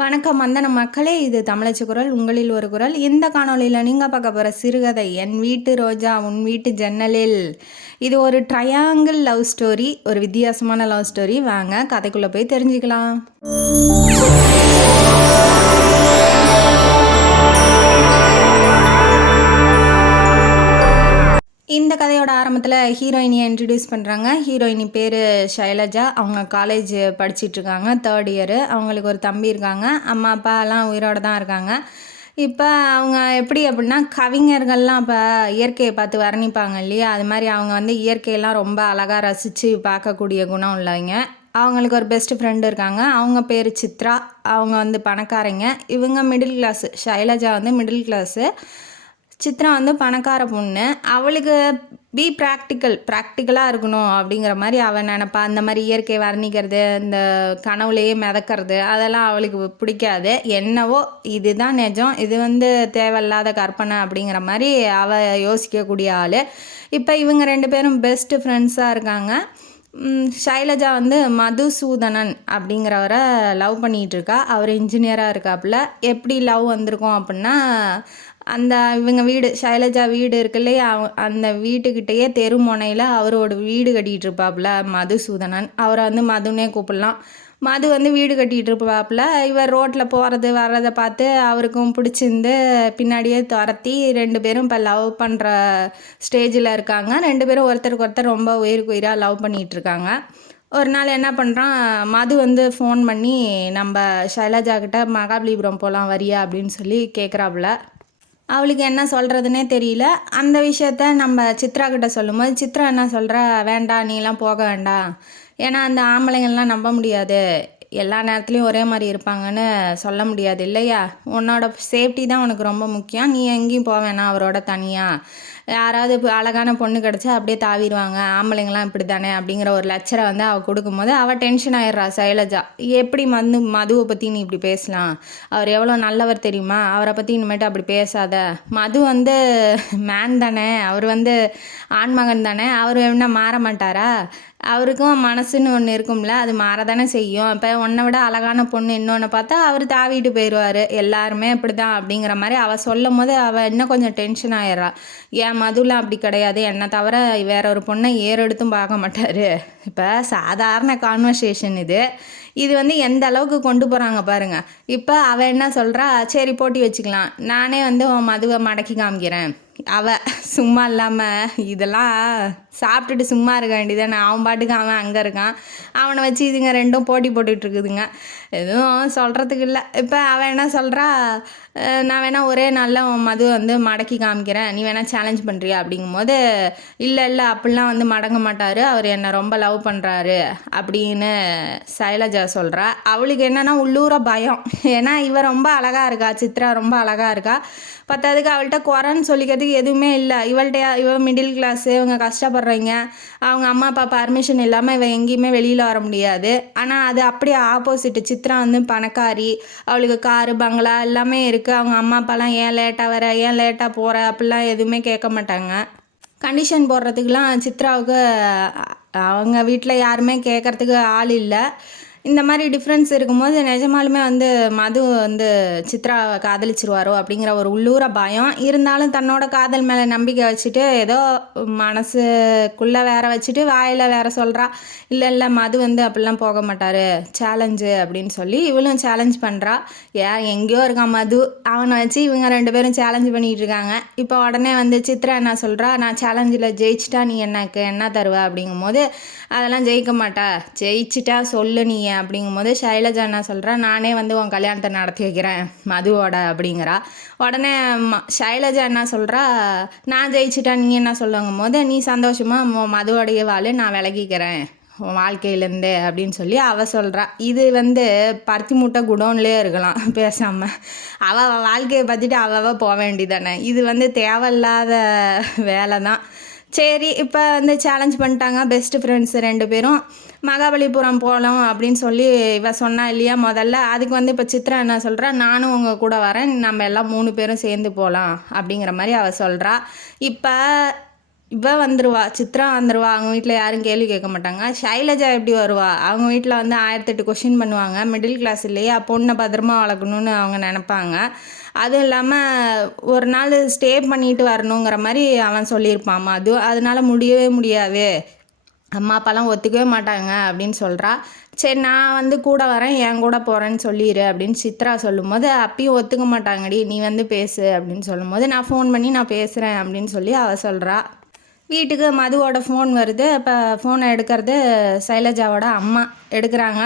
வணக்கம் வந்தன மக்களே, இது தமிழச்சு குரல், உங்களில் ஒரு குரல். இந்த காணொளியில் நீங்கள் பார்க்க போகிற சிறுகதை என் வீட்டு ரோஜா உன் வீட்டு ஜன்னலில். இது ஒரு ட்ரையாங்கிள் லவ் ஸ்டோரி, ஒரு வித்தியாசமான லவ் ஸ்டோரி. வாங்க கதைக்குள்ளே போய் தெரிஞ்சுக்கலாம். இந்த கதையோட ஆரம்பத்தில் ஹீரோயினியை இன்ட்ரடியூஸ் பண்ணுறாங்க. ஹீரோயினி பேர் ஷைலஜா. அவங்க காலேஜ் படிச்சிட்ருக்காங்க, 3rd இயரு. அவங்களுக்கு ஒரு தம்பி இருக்காங்க. அம்மா அப்பா எல்லாம் உயிரோடு தான் இருக்காங்க. இப்போ அவங்க எப்படி அப்படின்னா, கவிஞர்கள்லாம் இப்போ இயற்கையை பார்த்து வர்ணிப்பாங்க இல்லையா, அது மாதிரி அவங்க வந்து இயற்கையெல்லாம் ரொம்ப அழகாக ரசித்து பார்க்கக்கூடிய குணம் உள்ளவங்க. அவங்களுக்கு ஒரு பெஸ்ட் ஃப்ரெண்டு இருக்காங்க. அவங்க பேர் சித்ரா. அவங்க வந்து பணக்காரங்க. இவங்க மிடில் கிளாஸு. ஷைலஜா வந்து மிடில் கிளாஸு, சித்ரா வந்து பணக்கார பொண்ணு. அவளுக்கு ப்ராக்டிக்கலாக இருக்கணும் அப்படிங்கிற மாதிரி அவன் நினப்பா. அந்த மாதிரி இயற்கை வர்ணிக்கிறது, இந்த கனவுலையே மிதக்கிறது, அதெல்லாம் அவளுக்கு பிடிக்காது. என்னவோ இதுதான் நிஜம், இது வந்து தேவையில்லாத கற்பனை அப்படிங்கிற மாதிரி அவள் யோசிக்கக்கூடிய ஆள். இப்போ இவங்க 2 பேரும் பெஸ்ட் ஃப்ரெண்ட்ஸாக இருக்காங்க. ஷைலஜா வந்து மதுசூதனன் அப்படிங்கிறவரை லவ் பண்ணிகிட்ருக்கா. அவர் இன்ஜினியராக இருக்காப்புல. எப்படி லவ் வந்திருக்கோம் அப்படின்னா, அந்த இவங்க வீடு, ஷைலஜா வீடு இருக்கு இல்லையா, அந்த வீட்டுக்கிட்டேயே தெரு முனையில் அவரோட வீடு கட்டிகிட்டு இருப்பாப்புல மதுசூதனன். அவரை வந்து மதுனே கூப்பிடலாம். மது வந்து வீடு கட்டிகிட்டு இருப்பாப்புல. இவர் ரோட்டில் போகிறது வர்றதை பார்த்து அவருக்கும் பிடிச்சிருந்து பின்னாடியே துரத்தி 2 பேரும் இப்போ லவ் பண்ணுற ஸ்டேஜில் இருக்காங்க. 2 பேரும் ஒருத்தருக்கு ஒருத்தர் ரொம்ப உயிருக்கு உயிராக லவ் பண்ணிகிட்ருக்காங்க. ஒரு நாள் என்ன பண்ணுறான், மது வந்து ஃபோன் பண்ணி நம்ம ஷைலஜா கிட்ட மகாபலிபுரம் போகலாம் வரியா அப்படின்னு சொல்லி கேட்குறாப்புல. அவளுக்கு என்ன சொல்கிறதுனே தெரியல. அந்த விஷயத்த நம்ம சித்ரா கிட்ட சொல்லும்போது சித்ரா என்ன சொல்கிறா, வேண்டாம் நீலாம் போக வேண்டாம், ஏன்னா அந்த ஆம்பளைங்கள்லாம் நம்ப முடியாது, எல்லா நேரத்துலையும் ஒரே மாதிரி இருப்பாங்கன்னு சொல்ல முடியாது இல்லையா, உன்னோட சேஃப்டி தான் உனக்கு ரொம்ப முக்கியம், நீ எங்கேயும் போவேணா அவரோட தனியாக, யாராவது அழகான பொண்ணு கிடச்சா அப்படியே தாவிடுவாங்க, ஆம்பளைங்களாம் இப்படி தானே அப்படிங்கிற ஒரு லெக்சரை வந்து அவள் கொடுக்கும்போது அவள் டென்ஷன் ஆயிடுறா. ஷைலஜா, எப்படி மதுவை பற்றி நீ இப்படி பேசலாம், அவர் எவ்வளோ நல்லவர் தெரியுமா, அவரை பற்றி இனிமேட்டு அப்படி பேசாத, மது வந்து மேன் தானே, அவர் வந்து ஆண்மகன் தானே, அவர் என்ன மாற மாட்டாரா, அவருக்கும் மனசுன்னு ஒன்று இருக்கும்ல, அது மாறதானே செய்யும், இப்போ உன்னை விட அழகான பொண்ணு இன்னொன்று பார்த்தா அவர் தாவிட்டு போயிடுவார், எல்லாருமே அப்படி தான் அப்படிங்கிற மாதிரி அவள் சொல்லும் போது அவள் இன்னும் கொஞ்சம் டென்ஷன் ஆயிடுறா. ஏன் மதுலாம் அப்படி கிடையாது, என்னை தவிர வேற ஒரு பொண்ணை ஏறெடுத்தும் பார்க்க மாட்டார். இப்போ சாதாரண கான்வர்சேஷன் இது வந்து எந்த அளவுக்கு கொண்டு போகிறாங்க பாருங்கள். இப்போ அவள் என்ன சொல்கிறா, சரி போட்டி வச்சுக்கலாம், நானே வந்து உன் மதுவை மடக்கி காமிக்கிறேன். அவள் சும்மா இல்லாமல் இதெல்லாம் சாப்பிட்டுட்டு சும்மா இருக்க வேண்டியதானே, அவன் பாட்டுக்கு அவன் அங்கே இருக்கான், அவனை வச்சு இதுங்க 2 போட்டி போட்டுட்ருக்குதுங்க, எதுவும் சொல்கிறதுக்கு இல்லை. இப்போ அவன் என்ன சொல்கிறா, நான் வேணால் ஒரே நாளில் உன் மது வந்து மடக்கி காமிக்கிறேன், நீ வேணால் சேலஞ்ச் பண்ணுறியா அப்படிங்கும்போது, இல்லை அப்படிலாம் வந்து மடங்க மாட்டார், அவர் என்னை ரொம்ப லவ் பண்ணுறாரு அப்படின்னு ஷைலஜா சொல்கிறா. அவளுக்கு என்னென்னா உள்ளூர பயம், ஏன்னா இவ ரொம்ப அழகாக இருக்கா, சித்ரா ரொம்ப அழகாக இருக்கா, பத்தாவதுக்கு அவள்கிட்ட குறைன்னு சொல்லிக்கிறதுக்கு எதுவுமே இல்லை. இவ மிடில் கிளாஸு, இவங்க கஷ்டப்படுறீங்க, அவங்க அம்மா அப்பா பர்மிஷன் இல்லாமல் இவன் எங்கேயுமே வெளியில் வர முடியாது. ஆனால் அது அப்படியே ஆப்போசிட்டு, சித்ரா வந்து பணக்காரி, அவளுக்கு காரு பங்களா எல்லாமே இருக்குது, அவங்க அம்மா அப்பாலாம் ஏன் லேட்டாக வர, ஏன் லேட்டாக போகிற அப்படிலாம் எதுவுமே கேட்க மாட்டாங்க. கண்டிஷன் போடுறதுக்கெலாம் சித்ராவுக்கு அவங்க வீட்டில் யாருமே கேட்குறதுக்கு ஆள் இல்லை. இந்த மாதிரி டிஃப்ரென்ஸ் இருக்கும்போது நிஜமாலுமே வந்து மது வந்து சித்ராவை காதலிச்சிருவாரோ அப்படிங்கிற ஒரு உள்ளூர பயம் இருந்தாலும், தன்னோட காதல் மேலே நம்பிக்கை வச்சுட்டு ஏதோ மனசுக்குள்ளே வேற வச்சுட்டு வாயில் வேற சொல்கிறா, இல்லை மது வந்து அப்படிலாம் போக மாட்டார், சேலஞ்சு அப்படின்னு சொல்லி இவளும் சேலஞ்ச் பண்ணுறா. எங்கேயோ இருக்கான் மது, அவனை வச்சு இவங்க 2 பேரும் சேலஞ்ச் பண்ணிகிட்டு இருக்காங்க. இப்போ உடனே வந்து சித்ரா என்ன சொல்கிறா, நான் சேலஞ்சில் ஜெயிச்சிட்டா நீ எனக்கு என்ன தருவ அப்படிங்கும்போது, அதெல்லாம் ஜெயிக்க மாட்டா, ஜெயிச்சிட்டா சொல்லு நீ அப்படிங்கும்போது ஷைலஜா என்ன சொல்கிறா, நானே வந்து உன் கல்யாணத்தை நடத்தி வைக்கிறேன் மதுவோட அப்படிங்கிறா. உடனே ஷைலஜா என்ன சொல்கிறா, நான் ஜெயிச்சிட்டா நீ என்ன சொல்லுங்கும் போது, நீ சந்தோஷமாக மதுவோடைய வாழ், நான் விலகிக்கிறேன் உன் வாழ்க்கையிலேருந்து அப்படின்னு சொல்லி அவள் சொல்கிறா. இது வந்து பருத்தி மூட்டை குடோன்லேயே இருக்கலாம் பேசாமல், அவள் வாழ்க்கையை பார்த்துட்டு அவள் போக வேண்டியதானே, இது வந்து தேவையில்லாத வேலை தான். சரி, இப்போ வந்து சேலஞ்ச் பண்ணிட்டாங்க பெஸ்ட் ஃப்ரெண்ட்ஸ் 2 பேரும். மகாபலிபுரம் போகலாம் அப்படின்னு சொல்லி இவ சொன்னா இல்லையா முதல்ல, அதுக்கு வந்து இப்போ சித்ரா என்ன சொல்கிறா, நானும் உங்கள் கூட வரேன், நம்ம எல்லாம் 3 பேரும் சேர்ந்து போகலாம் அப்படிங்கிற மாதிரி அவள் சொல்கிறா. இப்போ இவ வந்துருவா, சித்ரா வந்துருவா, அவங்க வீட்டில் யாரும் கேள்வி கேட்க மாட்டாங்க. ஷைலஜா எப்படி வருவா, அவங்க வீட்டில் வந்து 1008 கொஷின் பண்ணுவாங்க. மிடில் கிளாஸ் இல்லையா, பொண்ணை பத்திரமா வளர்க்கணுன்னு அவங்க நினப்பாங்க. அதுவும் இல்லாமல் ஒரு நாள் ஸ்டே பண்ணிட்டு வரணுங்கிற மாதிரி அவன் சொல்லியிருப்பான். அதனால முடியவே முடியாது, அம்மா அப்பாலாம் ஒத்துக்கவே மாட்டாங்க அப்படின்னு சொல்கிறா. சரி நான் வந்து கூட வரேன், என் கூட போகிறேன்னு சொல்லிடு அப்படின்னு சித்ரா சொல்லும்போது, அப்பயும் ஒத்துக்க மாட்டாங்கடி, நீ வந்து பேசு அப்படின்னு சொல்லும்போது, நான் ஃபோன் பண்ணி நான் பேசுகிறேன் அப்படின்னு சொல்லி அவள் சொல்கிறா. வீட்டுக்கு மதுவோட ஃபோன் வருது. அப்போ ஃபோனை எடுக்கிறது சைலஜாவோட அம்மா எடுக்கிறாங்க.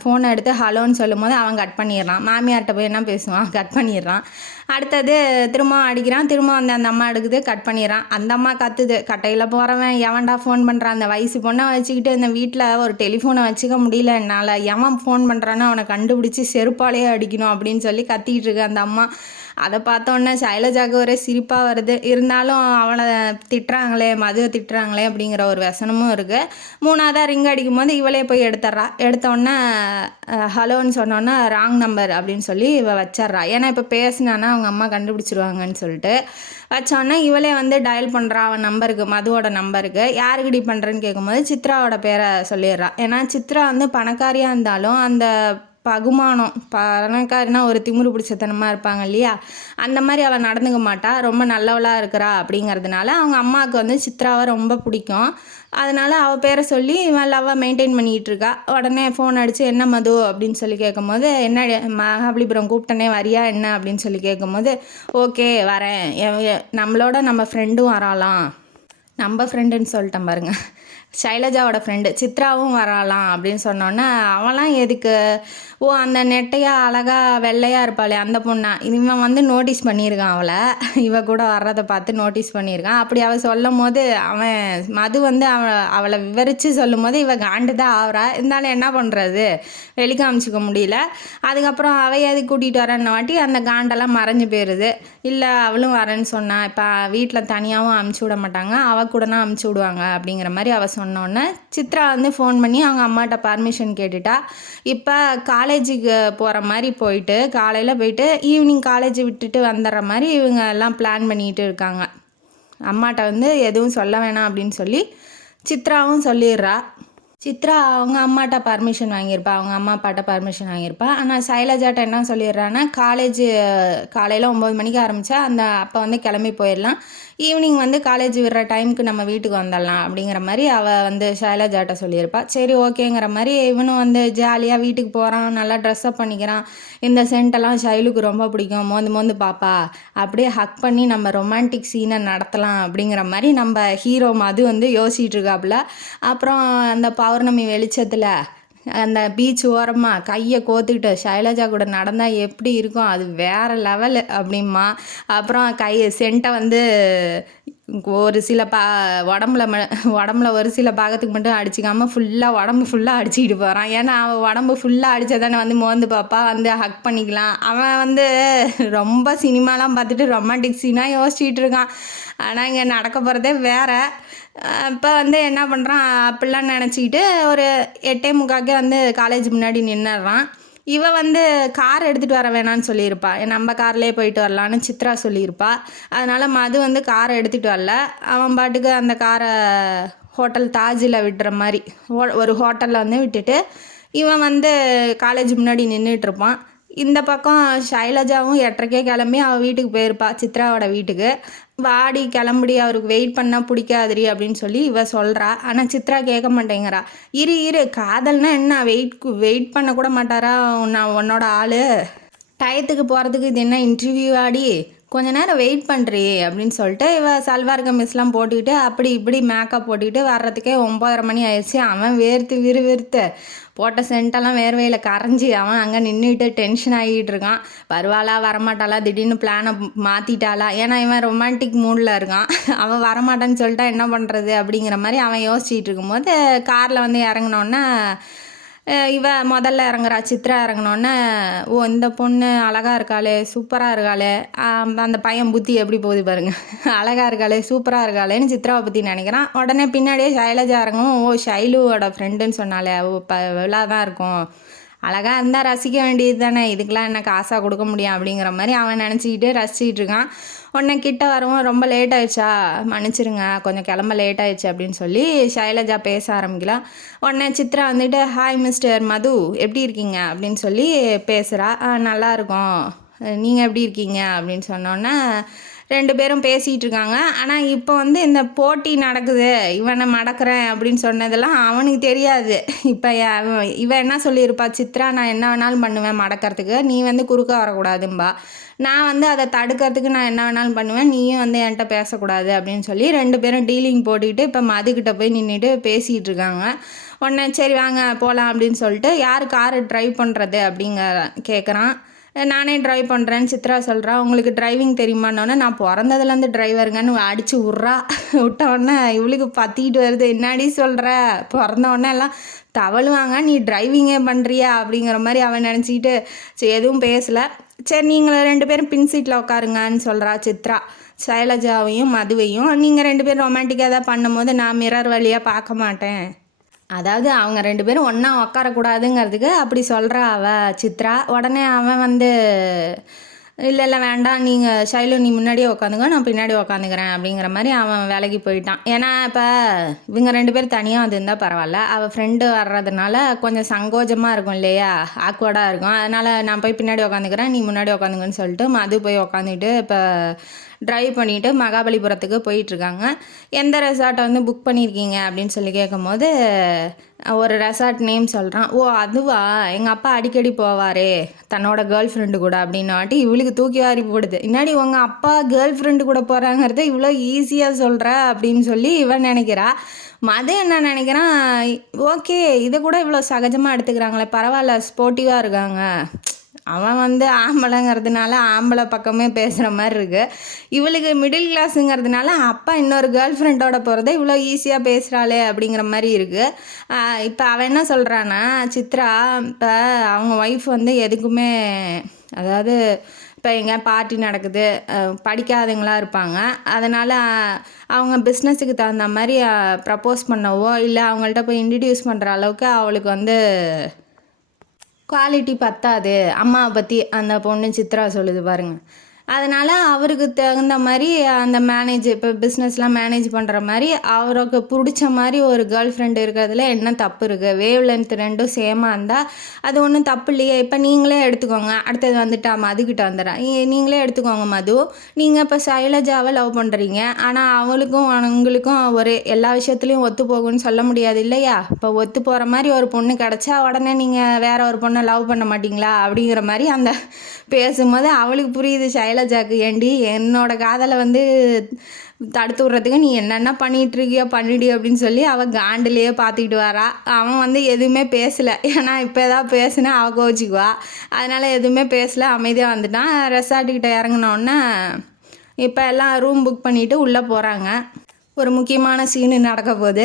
ஃபோனை எடுத்து ஹலோன்னு சொல்லும்போது அவன் கட் பண்ணிடுறான். மாமியார்கிட்ட போய் என்ன பேசுவான், கட் பண்ணிடுறான். அடுத்தது திரும்ப அடிக்கிறான், திரும்ப வந்து அந்த அம்மா எடுக்குது, கட் பண்ணிடுறான். அந்த அம்மா கத்துது, கட்டையில் போகிறவன் எவன்டா ஃபோன் பண்ணுறான், அந்த வயசு பொண்ணை வச்சுக்கிட்டு இந்த வீட்டில் ஒரு டெலிஃபோனை வச்சுக்க முடியல என்னால், எவன் ஃபோன் பண்ணுறான்னு அவனை கண்டுபிடிச்சி செருப்பாலேயே அடிக்கணும் அப்படின்னு சொல்லி கத்திக்கிட்டு இருக்கு அந்த அம்மா. அதை பார்த்தோன்னே சைலஜாவுக்கு ஒரே சிரிப்பாக வருது. இருந்தாலும் அவளை திட்டுறாங்களே, மதுவை திட்டுறாங்களே அப்படிங்கிற ஒரு వ్యసனமும் இருக்குது. மூணாவதாக ரிங் அடிக்கும் போது இவளே போய் எடுத்துட்றா. எடுத்தோடனே ஹலோன்னு சொன்னோன்னே ராங் நம்பர் அப்படின்னு சொல்லி இவள் வச்சிட்றா. ஏன்னா இப்போ பேசினானா அவங்க அம்மா கண்டுபிடிச்சிருவாங்கன்னு சொல்லிட்டு வச்சோடனே இவளே வந்து டயல் பண்ணுறா அவன் நம்பருக்கு, மதுவோட நம்பருக்கு. யாருக்குடி பண்ணுறேன்னு கேட்கும்போது சித்ராவோட பேரை சொல்லிடுறா. ஏன்னா சித்ரா வந்து பணக்காரியாக இருந்தாலும் அந்த பகுமானம், பணக்காரினா ஒரு திமிரு பிடிச்சத்தனமாக இருப்பாங்க இல்லையா, அந்த மாதிரி அவள் நடந்துக்க மாட்டா, ரொம்ப நல்லவளாக இருக்கிறா. அப்படிங்கிறதுனால அவங்க அம்மாவுக்கு வந்து சித்ராவை ரொம்ப பிடிக்கும். அதனால் அவள் பேரை சொல்லி இவன் லவ்வாக மெயின்டைன் பண்ணிக்கிட்டு இருக்கா. உடனே ஃபோன் அடித்து என்ன மது அப்படின்னு சொல்லி கேட்கும்போது, என்ன மகாபலிபுரம் கூப்பிட்டனே வரியா என்ன அப்படின்னு சொல்லி கேட்கும்போது, ஓகே வரேன், நம்மளோட நம்ம ஃப்ரெண்டும் வராலாம், நம்ம ஃப்ரெண்டுன்னு சொல்லிட்டேன் பாருங்க, ஷைலஜாவோட ஃப்ரெண்டு சித்ராவும் வராலாம் அப்படின்னு சொன்னோன்னே அவளாம் எதுக்கு, ஓ அந்த நெட்டையாக அழகாக வெள்ளையாக இருப்பாளே அந்த பொண்ணா, இவன் வந்து நோட்டீஸ் பண்ணியிருக்கான் அவளை, இவ கூட வர்றதை பார்த்து நோட்டீஸ் பண்ணியிருக்கான். அப்படி அவள் சொல்லும் போது அவன் மது வந்து அவளை விவரித்து சொல்லும் போது இவ காண்டு தான் ஆகிறா. இருந்தாலும் என்ன பண்ணுறது, வெளிக்காமிச்சிக்க முடியல. அதுக்கப்புறம் அவையாவது கூட்டிகிட்டு வரேன்ன வாட்டி அந்த காண்டெல்லாம் மறைஞ்சு போயிடுது. இல்லை அவளும் வரேன்னு சொன்னான், இப்போ வீட்டில் தனியாகவும் அமுச்சு விட மாட்டாங்க, அவள் கூடனா அமுச்சு விடுவாங்க அப்படிங்கிற மாதிரி அவள் சொன்னோன்னே சித்ரா வந்து ஃபோன் பண்ணி அவங்க அம்மாட்ட பர்மிஷன் கேட்டுட்டா. இப்போ காலேஜுக்கு போகிற மாதிரி போயிட்டு காலையில் போயிட்டு ஈவினிங் காலேஜ் விட்டுட்டு வந்துடுற மாதிரி இவங்க எல்லாம் பிளான் பண்ணிகிட்டு இருக்காங்க. அம்மாட்ட வந்து எதுவும் சொல்ல வேணாம் அப்படின்னு சொல்லி சித்ராவும் சொல்லிடுறா. சித்ரா அவங்க அம்மாட்ட பர்மிஷன் வாங்கியிருப்பா, அவங்க அம்மா அப்பாட்ட பர்மிஷன் வாங்கியிருப்பா. ஆனால் சைலஜாட்ட என்ன சொல்லிடுறான்னா, காலையில் 9 மணிக்கு ஆரம்பித்தா அப்போ வந்து கிளம்பி போயிடலாம், ஈவினிங் வந்து காலேஜ் விடுற டைமுக்கு நம்ம வீட்டுக்கு வந்துடலாம் அப்படிங்கிற மாதிரி அவள் வந்து ஷைலஜாட்ட சொல்லியிருப்பா. சரி ஓகேங்கிற மாதிரி இவனும் வந்து ஜாலியாக வீட்டுக்கு போகிறான், நல்லா ட்ரெஸ்அப் பண்ணிக்கிறான். இந்த சென்ட்டெல்லாம் ஷைலுக்கு ரொம்ப பிடிக்கும், மோந்து பாப்பா அப்படியே ஹக் பண்ணி நம்ம ரொமான்டிக் சீனை நடத்தலாம் அப்படிங்கிற மாதிரி நம்ம ஹீரோ மது வந்து யோசிச்சுட்டு இருக்காப்புல. அப்புறம் அந்த பௌர்ணமி வெளிச்சத்தில் அந்த பீச் ஓரமாக கையை கோத்துக்கிட்டு ஷைலஜா கூட நடந்தால் எப்படி இருக்கும், அது வேறு லெவலு அப்படிமா. அப்புறம் சென்ட்டை வந்து ஒரு சில உடம்புல ஒரு சில பாகத்துக்கு மட்டும் அடிச்சிக்காமல் உடம்பு ஃபுல்லாக அடிச்சுக்கிட்டு போகிறான். ஏன்னா அவன் உடம்பு ஃபுல்லாக அடித்தா தானே வந்து மோந்து பாப்பா வந்து ஹக் பண்ணிக்கலாம். அவன் வந்து ரொம்ப சினிமாலாம் பார்த்துட்டு ரொமான்டிக் சீனாக யோசிச்சுட்டு இருக்கான். ஆனால் இங்கே நடக்க போகிறதே வேறு. இப்போ வந்து என்ன பண்ணுறான், அப்படிலாம் நினச்சிக்கிட்டு ஒரு 8:45 வந்து காலேஜ் முன்னாடி நின்றுறான். இவன் வந்து கார் எடுத்துகிட்டு வர வேணான்னு சொல்லியிருப்பா, நம்ம கார்லேயே போயிட்டு வரலான்னு சித்ரா சொல்லியிருப்பா. அதனால் மது வந்து காரை எடுத்துகிட்டு வரல, அவன் பாட்டுக்கு அந்த காரை ஹோட்டல் தாஜில் விடுற மாதிரி ஒரு ஹோட்டலில் வந்து விட்டுட்டு இவன் வந்து காலேஜ் முன்னாடி நின்றுட்டுருப்பான். இந்த பக்கம் ஷைலஜாவும் 8:30 கிளம்பி அவள் வீட்டுக்கு போயிருப்பா, சித்ராவோட வீட்டுக்கு. வாடி கிளம்புடி, அவருக்கு வெயிட் பண்ணால் பிடிக்காதுரி அப்படின்னு சொல்லி இவ சொல்கிறா. ஆனால் சித்ரா கேட்க மாட்டேங்கிறா. இரு காதல்னா என்ன, வெயிட் பண்ண கூட மாட்டாரா உன்னோட ஆள், டயத்துக்கு போகிறதுக்கு இது என்ன இன்டர்வியூ ஆடி, கொஞ்ச நேரம் வெயிட் பண்ணுறி அப்படின்னு சொல்லிட்டு இவ சல்வார் கமிஸ்லாம் போட்டுக்கிட்டு அப்படி இப்படி மேக்கப் போட்டுக்கிட்டு வர்றதுக்கே 9:30 மணி ஆயிடுச்சு. அவன் விறுவிறுத்து போட்ட சென்ட்டெல்லாம் வேர்வையில் கரைஞ்சி அவன் அங்கே நின்றுட்டு டென்ஷன் ஆகிட்டு இருக்கான். வருவாளா வரமாட்டாளா, திடீர்னு பிளானை மாற்றிட்டாளா, ஏன்னா இவன் ரொமான்டிக் மூடில் இருக்கான். அவன் வரமாட்டான்னு சொல்லிட்டா என்ன பண்ணுறது அப்படிங்கிற மாதிரி அவன் யோசிச்சுட்டு இருக்கும்போது காரில் வந்து இறங்கினோன்னே இவ முதல்ல இறங்குறா. சித்ரா இறங்கினோன்னே, ஓ இந்த பொண்ணு அழகாக இருக்காளே, சூப்பராக இருக்காளே, அந்த பையன் புத்தி எப்படி போகுது பாருங்க, அழகாக இருக்காளே சூப்பராக இருக்காளேன்னு சித்ராவை பற்றி நினைக்கிறான். உடனே பின்னாடியே ஷைலஜா இறங்கவும், ஓ ஷைலுவோட ஃப்ரெண்டுன்னு சொன்னாலே, விழா தான் இருக்கும், அழகாக இருந்தால் ரசிக்க வேண்டியது தானே, இதுக்கெலாம் என்ன காசாக கொடுக்க முடியும் அப்படிங்கிற மாதிரி அவன் நினச்சிக்கிட்டு ரசிச்சிக்கிட்டு இருக்கான். உடனே கிட்ட வரவும் ரொம்ப லேட் ஆயிடுச்சா, மன்னிச்சிருங்க கொஞ்சம் கிளம்ப லேட் ஆயிடுச்சு அப்படின்னு சொல்லி ஷைலஜா பேச ஆரம்பிக்கலாம். உடனே சித்ரா வந்துட்டு ஹாய் மிஸ்டர் மது எப்படி இருக்கீங்க அப்படின்னு சொல்லி பேசுகிறா. நல்லா இருக்கோம், நீங்கள் எப்படி இருக்கீங்க அப்படின்னு சொன்னோன்னே 2 பேரும் பேசிகிட்டு இருக்காங்க. ஆனால் இப்போ வந்து இந்த போட்டி நடக்குது, இவனை மடக்கிறேன் அப்படின்னு சொன்னதெல்லாம் அவனுக்கு தெரியாது. இப்போ இவன் என்ன சொல்லியிருப்பா, சித்ரா நான் என்ன வேணாலும் பண்ணுவேன் மடக்கிறதுக்கு, நீ வந்து குறுக்க வரக்கூடாதும்பா. நான் வந்து அதை தடுக்கிறதுக்கு நான் என்ன வேணாலும் பண்ணுவேன், நீயும் வந்து என்கிட்ட பேசக்கூடாது அப்படின்னு சொல்லி 2 பேரும் டீலிங் போட்டுக்கிட்டு இப்போ மதுக்கிட்ட போய் நின்றுட்டு பேசிகிட்டு இருக்காங்க. உடனே சரி வாங்க போகலாம் அப்படின்னு சொல்லிட்டு யார் காரு ட்ரைவ் பண்ணுறது கேட்குறான். நானே ட்ரைவ் பண்ணுறேன்னு சித்ரா சொல்கிறா. உங்களுக்கு டிரைவிங் தெரியுமான்னொன்னே நான் பிறந்ததுலேருந்து டிரைவருங்கன்னு அடித்து விட்டவுடனே இவளுக்கு பற்றிக்கிட்டு வருது. என்னாடி சொல்கிற, பிறந்தவுடனே எல்லாம் தவழுவாங்க, நீ டிரைவிங்கே பண்ணுறியா அப்படிங்கிற மாதிரி அவன் நினச்சிக்கிட்டு சரி எதுவும் பேசலை. சரி நீங்கள் 2 பேரும் பின் சீட்டில் உட்காருங்கன்னு சொல்கிறா சித்ரா சைலஜாவையும் மதுவையும். நீங்கள் 2 பேரும் ரொமான்டிக்காக தான் பண்ணும்போது நான் மிரர் வழியாக பார்க்க மாட்டேன். அதாவது அவங்க 2 பேரும் ஒன்றா உட்காரக்கூடாதுங்கிறதுக்கு அப்படி சொல்கிறா சித்ரா. உடனே அவன் வந்து இல்லை இல்லை வேண்டாம், நீங்கள் ஷைலு நீ முன்னாடியே உட்காந்துங்க, நான் பின்னாடி உட்காந்துக்கிறேன் அப்படிங்கிற மாதிரி அவன் வேலைக்கு போயிட்டான். ஏன்னா இப்போ இவங்க 2 பேர் தனியாக வந்து இருந்தால் பரவாயில்ல, அவள் ஃப்ரெண்டு வர்றதுனால கொஞ்சம் சங்கோஜமாக இருக்கும் இல்லையா, ஆக்வர்டாக இருக்கும். அதனால் நான் போய் பின்னாடி உட்காந்துக்கிறேன், நீ முன்னாடி உட்காந்துங்கன்னு சொல்லிட்டு மது போய் உட்காந்துட்டு இப்போ ட்ரைவ் பண்ணிவிட்டு மகாபலிபுரத்துக்கு போயிட்டுருக்காங்க. எந்த ரெசார்ட்டை வந்து புக் பண்ணியிருக்கீங்க அப்படின்னு சொல்லி கேட்கும்போது ஒரு ரெசார்ட் நேம் சொல்கிறான். ஓ அதுவா, எங்கள் அப்பா அடிக்கடி போவாரே தன்னோட கேர்ள் ஃப்ரெண்டு கூட அப்படின்னாட்டி இவளுக்கு தூக்கி வாரி போடுது. இன்னாடி உங்கள் அப்பா கேர்ள் ஃப்ரெண்டு கூட போகிறாங்கிறத இவ்வளோ ஈஸியாக சொல்கிற அப்படின்னு சொல்லி இவன் நினைக்கிறா. மது என்ன நினைக்கிறான், ஓகே இதை கூட இவ்வளோ சகஜமாக எடுத்துக்கிறாங்களே, பரவாயில்ல ஸ்போர்ட்டிவாக இருக்காங்க. அவன் வந்து ஆம்பளைங்கிறதுனால ஆம்பளை பக்கமே பேசுகிற மாதிரி இருக்குது. இவளுக்கு மிடில் கிளாஸுங்கிறதுனால அப்பா இன்னொரு கேர்ள் ஃப்ரெண்டோட போகிறத இவ்வளோ ஈஸியாக பேசுகிறாளே அப்படிங்கிற மாதிரி இருக்குது. இப்போ அவன் என்ன சொல்கிறான்னா, சித்ரா இப்போ அவங்க ஒய்ஃப் வந்து எதுக்குமே, அதாவது இப்போ எங்கே பார்ட்டி நடக்குது, படிக்காதவங்களாக இருப்பாங்க, அதனால் அவங்க பிஸ்னஸுக்கு தகுந்த மாதிரி ப்ரப்போஸ் பண்ணவோ இல்லை அவங்கள்ட்ட போய் இன்ட்ரடியூஸ் பண்ணுற அளவுக்கு அவளுக்கு வந்து குவாலிட்டி பத்தாது, அம்மாவை பற்றி அந்த பொண்ணு சித்ரா சொல்லுது பாருங்கள். அதனால் அவருக்கு தகுந்த மாதிரி அந்த இப்போ பிஸ்னஸ்லாம் மேனேஜ் பண்ணுற மாதிரி அவருக்கு பிடிச்ச மாதிரி ஒரு கேர்ள் ஃப்ரெண்டு இருக்கிறதுல என்ன தப்பு இருக்குது, வேவ் லென்த் 2ம் சேமாக இருந்தால் அது ஒன்றும் தப்பு இல்லையே. இப்போ நீங்களே எடுத்துக்கோங்க, அடுத்தது வந்துட்டு மதுக்கிட்ட வந்துடுறேன், நீங்களே எடுத்துக்கோங்க மது, நீங்கள் இப்போ சைலஜாவை லவ் பண்ணுறீங்க, ஆனால் அவளுக்கும் உங்களுக்கும் ஒரு எல்லா விஷயத்துலையும் ஒத்து போகும்னு சொல்ல முடியாது இல்லையா. இப்போ ஒத்து போகிற மாதிரி ஒரு பொண்ணு கிடச்சா உடனே நீங்கள் வேற ஒரு பொண்ணை லவ் பண்ண மாட்டிங்களா அப்படிங்கிற மாதிரி அந்த பேசும்போது அவளுக்கு புரியுது சைலஜாக்கு, ஏண்டி என்னோட காதலை வந்து தடுத்து விட்றதுக்கு நீ என்னென்ன பண்ணிகிட்ருக்கியோ பண்ணிடி அப்படின்னு சொல்லி அவள் காண்டிலேயே பார்த்துக்கிட்டு வரா. அவன் வந்து எதுவுமே பேசலை, ஏன்னா இப்போ ஏதாவது பேசுனா அவள் கோச்சிக்குவா, அதனால் எதுவுமே பேசலை, அமைதியாக வந்துட்டான். ரெசார்ட்டுக்கிட்ட இறங்கினோடனே இப்போ எல்லாம் ரூம் புக் பண்ணிவிட்டு உள்ளே போகிறாங்க. ஒரு முக்கியமான சீனு நடக்க போகுது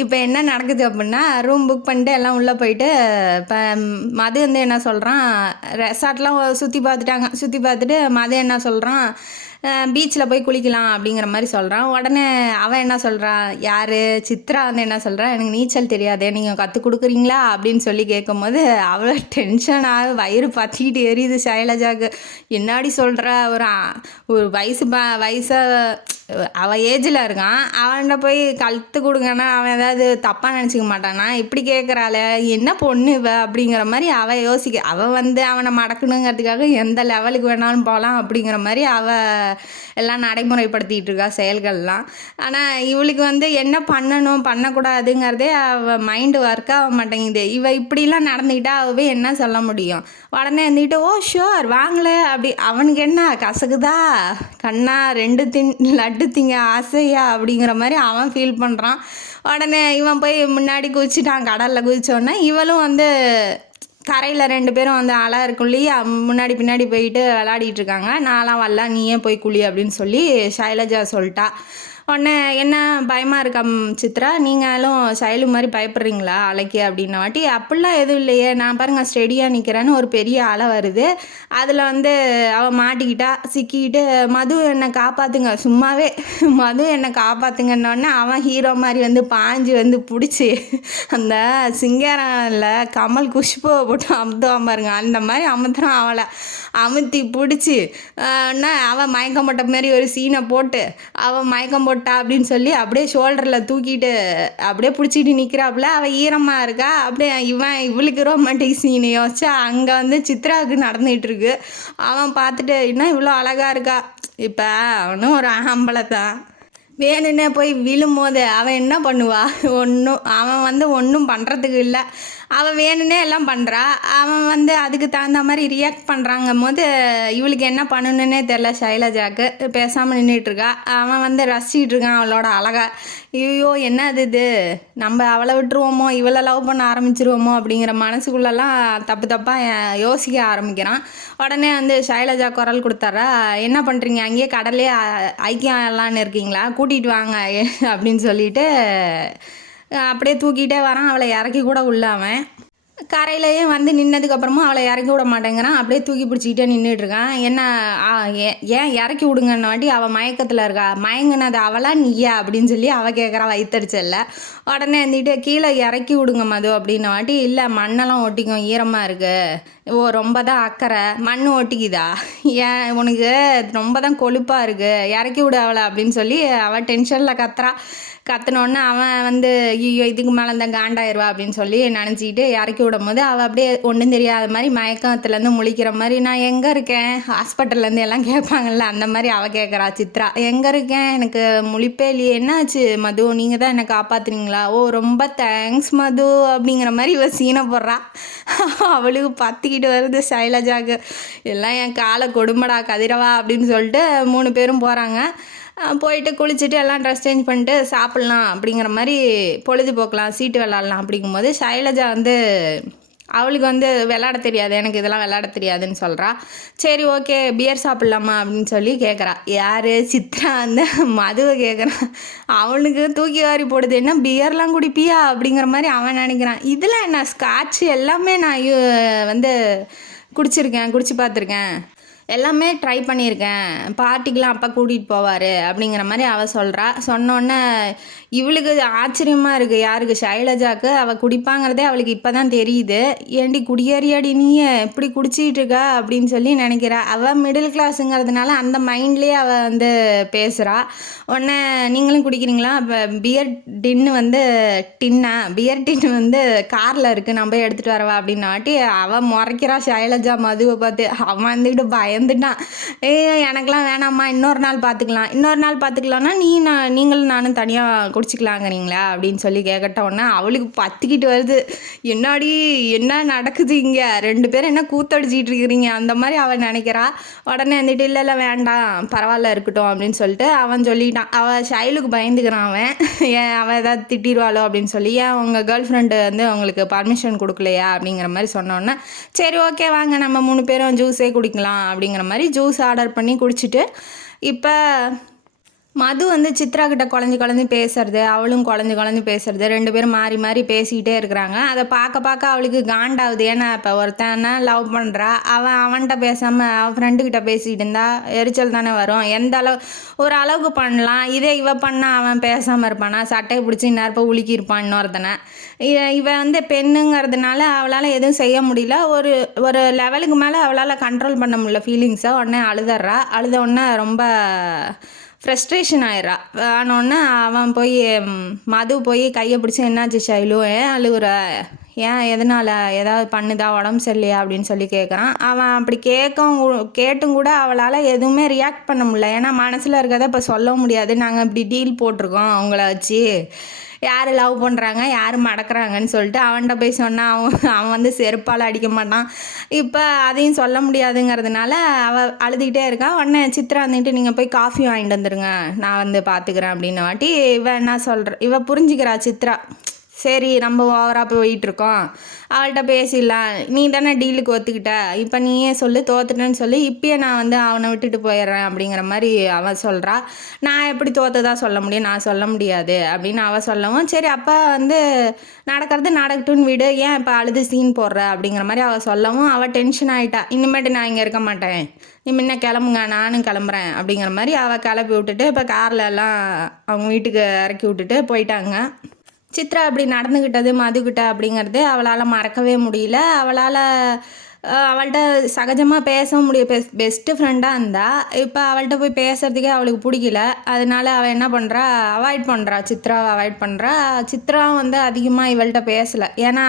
இப்போ என்ன நடக்குது அப்படின்னா, ரூம் புக் பண்ணிட்டு எல்லாம் உள்ளே போயிட்டு இப்போ மது வந்து என்ன சொல்கிறான், ரெசார்ட்லாம் சுற்றி பார்த்துட்டு மது என்ன சொல்கிறான், பீச்சில் போய் குளிக்கலாம் அப்படிங்கிற மாதிரி சொல்கிறான். உடனே அவன் என்ன சொல்கிறான், யார் சித்ரா வந்து என்ன சொல்கிறான், எனக்கு நீச்சல் தெரியாதே நீங்கள் கற்றுக் கொடுக்குறீங்களா அப்படின்னு சொல்லி கேட்கும்போது அவ்வளோ டென்ஷனாக வயிறு பற்றிக்கிட்டு எரியுது சைலஜாவுக்கு. என்னாடி சொல்கிற, ஒரு வயசாக அவள் ஏஜில் இருக்கான், அவன்கிட்ட போய் கற்றுக் கொடுங்கன்னா அவன் ஏதாவது தப்பாக நினச்சிக்க மாட்டானா, இப்படி கேட்குறாளே என்ன பொண்ணு இவ அப்படிங்கிற மாதிரி அவள் அவள் வந்து அவனை மடக்கணுங்கிறதுக்காக எந்த லெவலுக்கு வேணாலும் போகலாம் அப்படிங்கிற மாதிரி அவள் எல்லாம் நடைமுறைப்படுத்திகிட்டு இருக்கா செயல்கள்லாம். ஆனால் இவளுக்கு வந்து என்ன பண்ணணும் பண்ணக்கூடாதுங்கிறதே அவள் மைண்டு ஒர்க் ஆக மாட்டேங்குது. இவள் இப்படிலாம் நடந்துக்கிட்டா அவவே என்ன சொல்ல முடியும். உடனே இருந்துக்கிட்டு ஓ ஷோர் வாங்கலை அப்படி, அவனுக்கு என்ன கசக்குதா கண்ணா 2 லட்டு திங்க ஆசையா அப்படிங்கிற மாதிரி அவன் ஃபீல் பண்ணுறான். உடனே இவன் போய் முன்னாடி குதிச்சுட்டான், கடலில் குதிச்சோடனே இவளும் வந்து கரையில் 2 பேரும் வந்து அலை இருக்குள்ளேயே முன்னாடி பின்னாடி போயிட்டு விளையாடிட்டு இருக்காங்க. நான்லாம் வரல, நீயே போய் குளி அப்படின்னு சொல்லி ஷைலஜா சொல்லிட்டா. உடனே என்ன பயமாக இருக்கா சித்ரா, நீங்களும் சைலு மாதிரி பயப்படுறீங்களா அலைக்கு அப்படின்ன வாட்டி, அப்படிலாம் எதுவும் இல்லையே, நான் பாருங்க ஸ்டெடியாக நிற்கிறேன்னு ஒரு பெரிய அலை வருது. அதில் வந்து அவள் மாட்டிக்கிட்டா, சிக்கிக்கிட்டு மது என்னை காப்பாற்றுங்க, சும்மாவே மது என்னை காப்பாற்றுங்கன்னொடனே அவன் ஹீரோ மாதிரி வந்து பாஞ்சு வந்து பிடிச்சி அந்த சிங்காரில் கமல் குஷ்புவை போட்டு அமுத்துவான் பாருங்க, அந்த மாதிரி அமுத்துறான். அவளை அமுத்தி பிடிச்சி அவன் மயக்கம் போட்ட மாதிரி ஒரு சீனை போட்டு அவன் மயக்கம் போட்டா அப்படின்னு சொல்லி அப்படியே ஷோல்டரில் தூக்கிட்டு அப்படியே பிடிச்சிட்டு நிற்கிறாப்புல. அவள் ஈரமாக இருக்கா, அப்படியே இவளுக்கு ரொமான்டிக் சீனை யோசிச்சா அங்கே வந்து சித்ராவுக்கு நடந்துகிட்டு இருக்கு. அவன் பார்த்துட்டு இன்னும் இவ்வளோ அழகாக இருக்கா. இப்போ அவனும் ஒரு ஆம்பளை தான், வேணுன்னே போய் விழும்போது அவன் என்ன பண்ணுவா, அவன் வந்து ஒன்றும் பண்ணுறதுக்கு இல்லை, அவன் வேணுன்னே எல்லாம் பண்ணுறா. அவன் வந்து அதுக்கு தகுந்த மாதிரி ரியாக்ட் பண்ணுறாங்கும் போது இவளுக்கு என்ன பண்ணணுன்னே தெரில. சைலஜாவுக்கு பேசாமல் நின்றுட்டுருக்கா. அவன் வந்து ரசிச்சிட்டு இருக்கான் அவளோட அழகா. ஐயோ என்ன இது, நம்ம அவளை விட்டுருவோமோ, இவளை லவ் பண்ண ஆரம்பிச்சிருவோமோ அப்படிங்கிற மனசுக்குள்ளெல்லாம் தப்பாக யோசிக்க ஆரம்பிக்கிறான். உடனே வந்து சைலஜா குரல் கொடுத்தாரா, என்ன பண்ணுறீங்க அங்கேயே கடலே ஐக்கியம் எல்லான்னு இருக்கீங்களா, கூட்டிகிட்டு வாங்க அப்படின்னு சொல்லிட்டு அப்படியே தூக்கிட்டே வரான். அவளை இறக்கி கூட உள்ள அவன் கரையிலையே வந்து நின்னதுக்கப்புறமா அவளை இறக்கி விட மாட்டேங்கிறான். அப்படியே தூக்கி பிடிச்சிக்கிட்டே நின்றுட்டுருக்கான். என்ன ஏன் இறக்கி விடுங்கன்னு வாட்டி அவள் மயக்கத்தில் இருக்கா, மயங்கினது அவளா நீயா அப்படின்னு சொல்லி அவள் கேட்குறா வயிற்றுச்சல்ல. உடனே வந்துட்டு கீழே இறக்கி விடுங்க மது அப்படின்ன வாட்டி, இல்லை மண்ணெல்லாம் ஒட்டிக்கும், ஈரமாக இருக்குது, ரொம்ப தான் அக்கறை, மண் ஒட்டிக்குதா, ஏன் உனக்கு ரொம்ப தான் கொழுப்பாக இருக்குது, இறக்கி விடு அவளை அப்படின்னு சொல்லி அவள் டென்ஷனில் கத்துனோடனே அவன் வந்து ஐயோ இதுக்கு மேலே தான் காண்டாயிருவா அப்படின்னு சொல்லி நினச்சிக்கிட்டு இறக்கி விடும் போது அவள் அப்படியே ஒன்றும் தெரியாத மாதிரி மயக்கத்துலேருந்து முழிக்கிற மாதிரி, நான் எங்கே இருக்கேன், ஹாஸ்பிட்டல்லேருந்து எல்லாம் கேட்பாங்கல்ல அந்த மாதிரி அவள் கேட்குறா சித்ரா, எங்கே இருக்கேன், எனக்கு முழிப்பே இல்லையே, என்னாச்சு மது, நீங்கள் தான் என்னை காப்பாற்றுனீங்களா, ஓ ரொம்ப தேங்க்ஸ் மது அப்படிங்கிற மாதிரி இவள் சீனை போடுறா. அவளுக்கு பற்றிக்கிட்டு வருது சைலஜாவுக்கு, எல்லாம் என் காலை கொடுமடா கதிரவா அப்படின்னு சொல்லிட்டு 3 பேரும் போகிறாங்க. போயிட்டு குளிச்சுட்டு எல்லாம் ட்ரெஸ் சேஞ்ச் பண்ணிட்டு சாப்பிட்லாம் அப்படிங்கிற மாதிரி பொழுதுபோக்கலாம், சீட்டு விளாட்லாம் அப்படிங்கும்போது சைலஜா வந்து அவளுக்கு வந்து விளாட தெரியாது, எனக்கு இதெல்லாம் விளாட தெரியாதுன்னு சொல்கிறா. சரி ஓகே பியர் சாப்பிட்லாமா அப்படின்னு சொல்லி கேட்குறா. யார், சித்ரா வந்து மதுவை கேட்குறான். அவனுக்கு தூக்கி வாரி போடுது, என்ன பியர்லாம் குடிப்பியா அப்படிங்கிற மாதிரி அவன் நினைக்கிறான். இதில் என்ன ஸ்காட்ச் எல்லாமே நான் வந்து குடிச்சு பார்த்துருக்கேன், எல்லாமே ட்ரை பண்ணியிருக்கேன், பார்ட்டிக்கெலாம் அப்பா கூட்டிகிட்டு போவார் அப்படிங்கிற மாதிரி அவள் சொல்கிறா. சொன்னோன்னே இவளுக்கு ஆச்சரியமாக இருக்குது, யாருக்கு, சைலஜாவுக்கு. அவள் குடிப்பாங்கிறதே அவளுக்கு இப்போ தான் தெரியுது. ஏண்டி குடியேறியாடி நீ இப்படி குடிச்சிக்கிட்டு இருக்கா அப்படின்னு சொல்லி நினைக்கிறா. அவள் மிடில் கிளாஸுங்கிறதுனால அந்த மைண்ட்லேயே அவள் வந்து பேசுகிறா. உடனே நீங்களும் குடிக்கிறீங்களா, இப்போ பியர் டின்னு வந்து பியர் டின்னு வந்து காரில் இருக்குது, நான் போய் எடுத்துகிட்டு வரவா அப்படின்னு வாட்டி அவள் முறைக்கிறா சைலஜா மதுவை பார்த்து. அவன் வந்துக்கிட்டு பயந்துட்டான், எனக்கெலாம் வேணாம்மா, இன்னொரு நாள் பார்த்துக்கலாம்னா நீங்களும் நானும் தனியாக குடிச்சிக்கலாங்கிறீங்களா அப்படின்னு சொல்லி கேட்கட்டோன்னே அவளுக்கு பற்றிக்கிட்டு வருது. என்ன நடக்குது இங்கே, 2 பேரும் என்ன கூத்தடிச்சிட்டு இருக்கிறீங்க அந்த மாதிரி அவள் நினைக்கிறா. உடனே வந்துட்டு இல்லை வேண்டாம் பரவாயில்ல இருக்கட்டும் அப்படின்னு சொல்லிட்டு அவன் சொல்லிட்டான். அவள் ஷைலுக்கு பயந்துக்கிறான் அவன், அவள் ஏதாவது திட்டிடுவாளோ அப்படின்னு சொல்லி, ஏன் உங்கள் கேர்ள் ஃப்ரெண்டு வந்து உங்களுக்கு பர்மிஷன் கொடுக்கலையா அப்படிங்கிற மாதிரி சொன்னோன்னே, சரி ஓகே வாங்க நம்ம 3 பேரும் ஜூஸே குடிக்கலாம் அப்படிங்கிற மாதிரி ஜூஸ் ஆர்டர் பண்ணி குடிச்சிட்டு, இப்போ மது வந்து சித்ரா கிட்ட குழஞ்சி பேசுறது, அவளும் குழஞ்சி பேசுறது, 2 பேரும் மாறி மாறி பேசிக்கிட்டே இருக்கிறாங்க. அதை பார்க்க அவளுக்கு காண்டாகுது. ஏன்னா இப்போ ஒருத்தனை லவ் பண்ணுறா, அவன்கிட்ட பேசாமல் அவன் ஃப்ரெண்டுக்கிட்ட பேசிக்கிட்டு இருந்தா எரிச்சல் தானே வரும். ஒரு அளவுக்கு பண்ணலாம், இதே இவ பண்ணால் அவன் பேசாமல் இருப்பானா, சட்டையை பிடிச்சி நேரப்போ உலுக்கியிருப்பான் இன்னொருத்தனை. இவன் வந்து பெண்ணுங்கிறதுனால அவளால் எதுவும் செய்ய முடியல. ஒரு லெவலுக்கு மேலே அவளால் கண்ட்ரோல் பண்ண முடியல ஃபீலிங்ஸை. உடனே அழுத உடனே ரொம்ப ஃப்ரஸ்ட்ரேஷன் ஆயிடுறா. ஆனோடனே அவன் மது போய் கையை பிடிச்சி, என்னாச்சு ஷைலு, ஏன் அழுகுற, ஏன் எதனால், ஏதாவது பண்ணுதா, உடம்பு சரியில்லையா அப்படின்னு சொல்லி கேட்குறான். அவன் அப்படி கேட்டும் கூட அவளால் எதுவுமே ரியாக்ட் பண்ண முடியல. ஏன்னா மனசில் இருக்கிறத இப்போ சொல்ல முடியாது. நாங்கள் இப்படி டீல் போட்டிருக்கோம் அவங்கள வச்சு, யார் லவ் பண்ணுறாங்க யார் மடக்கிறாங்கன்னு சொல்லிட்டு அவன்கிட்ட போய் சொன்னால் அவன் வந்து செருப்பால் அடிக்க மாட்டான். இப்போ அதையும் சொல்ல முடியாதுங்கிறதுனால அவள் அழுதுகிட்டே இருக்கான். உடனே சித்ரா வந்துட்டு நீங்கள் போய் காஃபி வாங்கிட்டு வந்துடுங்க, நான் வந்து பார்த்துக்கிறேன் அப்படின்ன வாட்டி இவ என்ன இவ புரிஞ்சுக்கிறா சித்ரா, சரி நம்ம ஓவராக போயிட்டுருக்கோம், அவள்கிட்ட பேசிடலாம், நீ தானே டீலுக்கு ஒத்துக்கிட்ட, இப்போ நீயே சொல்லு தோத்துட்டேன்னு சொல்லி இப்பயே நான் வந்து அவனை விட்டுட்டு போயிடுறேன் அப்படிங்கிற மாதிரி அவன் சொல்கிறா. நான் எப்படி தோத்ததா சொல்ல முடியும், நான் சொல்ல முடியாது அப்படின்னு அவள் சொல்லவும், சரி அப்போ வந்து நடக்கிறது நடக்கட்டும்னு விடு, ஏன் இப்போ அழுது சீன் போடுற அப்படிங்கிற மாதிரி அவள் சொல்லவும் அவள் டென்ஷன் ஆகிட்டா. இனிமேட்டு நான் இங்கே இருக்க மாட்டேன், நீ முன்ன கிளம்புங்க நானும் கிளம்புறேன் அப்படிங்கிற மாதிரி அவள் கிளப்பி விட்டுட்டு இப்போ காரில் எல்லாம் அவங்க வீட்டுக்கு இறக்கி விட்டுட்டு போயிட்டாங்க. சித்ரா அப்படி நடந்துக்கிட்டது மதுக்கிட்ட அப்படிங்கிறது அவளால் மறக்கவே முடியல. அவள்கிட்ட சகஜமாக பேசவும் பெஸ்ட்டு ஃப்ரெண்டாக இருந்தா. இப்போ அவள்கிட்ட போய் பேசுகிறதுக்கே அவளுக்கு பிடிக்கல. அதனால அவள் என்ன பண்ணுறா, அவாய்ட் பண்ணுறா, சித்ராவை அவாய்ட் பண்ணுறா. சித்ராவும் வந்து அதிகமாக இவள்கிட்ட பேசலை. ஏன்னா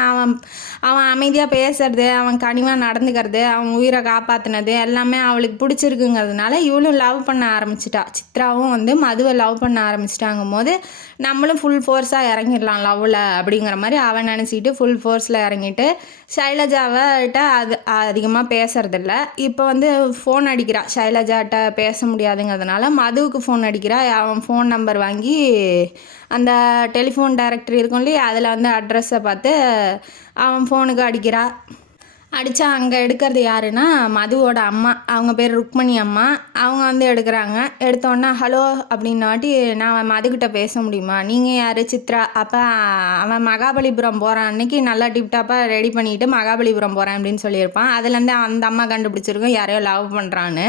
அவன் அமைதியாக பேசுறது, அவன் கனிவாக நடந்துக்கிறது, அவன் உயிரை காப்பாற்றினது எல்லாமே அவளுக்கு பிடிச்சிருக்குங்கிறதுனால இவளும் லவ் பண்ண ஆரம்பிச்சிட்டா. சித்ராவும் வந்து மதுவை லவ் பண்ண ஆரம்பிச்சிட்டாங்கும் போது நம்மளும் ஃபுல் ஃபோர்ஸாக இறங்கிடலாம் லவ்வில் அப்படிங்கிற மாதிரி அவன் நினச்சிக்கிட்டு ஃபுல் ஃபோர்ஸில் இறங்கிட்டு ஷைலஜாவிட்ட அதிகமாக பேசுறதில்ல. இப்போ வந்து ஃபோன் அடிக்கிறா, ஷைலஜாட்ட பேச முடியாதுங்கிறதுனால மதுவுக்கு ஃபோன் அடிக்கிறா. அவன் ஃபோன் நம்பர் வாங்கி அந்த டெலிஃபோன் டைரக்டரி இருக்கும் இல்லையா, அதில் வந்து அட்ரஸை பார்த்து அவன் ஃபோனுக்கு அடிக்கிறா. அடித்தா அங்கே எடுக்கிறது யாருன்னா மதுவோட அம்மா, அவங்க பேர் ருக்மணி அம்மா. அவங்க வந்து எடுக்கிறாங்க. எடுத்தோடனே ஹலோ அப்படின்னாட்டி, நான் மதுக்கிட்ட பேச முடியுமா, நீங்கள் யார், சித்ரா. அப்போ அவன் மகாபலிபுரம் போகிறான் அன்னைக்கு நல்லா டிப்டாப்பாக ரெடி பண்ணிவிட்டு மகாபலிபுரம் போகிறேன் அப்படின்னு சொல்லியிருப்பான். அதுலேருந்து அந்த அம்மா கண்டுபிடிச்சிருக்கோம் யாரையோ லவ் பண்ணுறான்னு.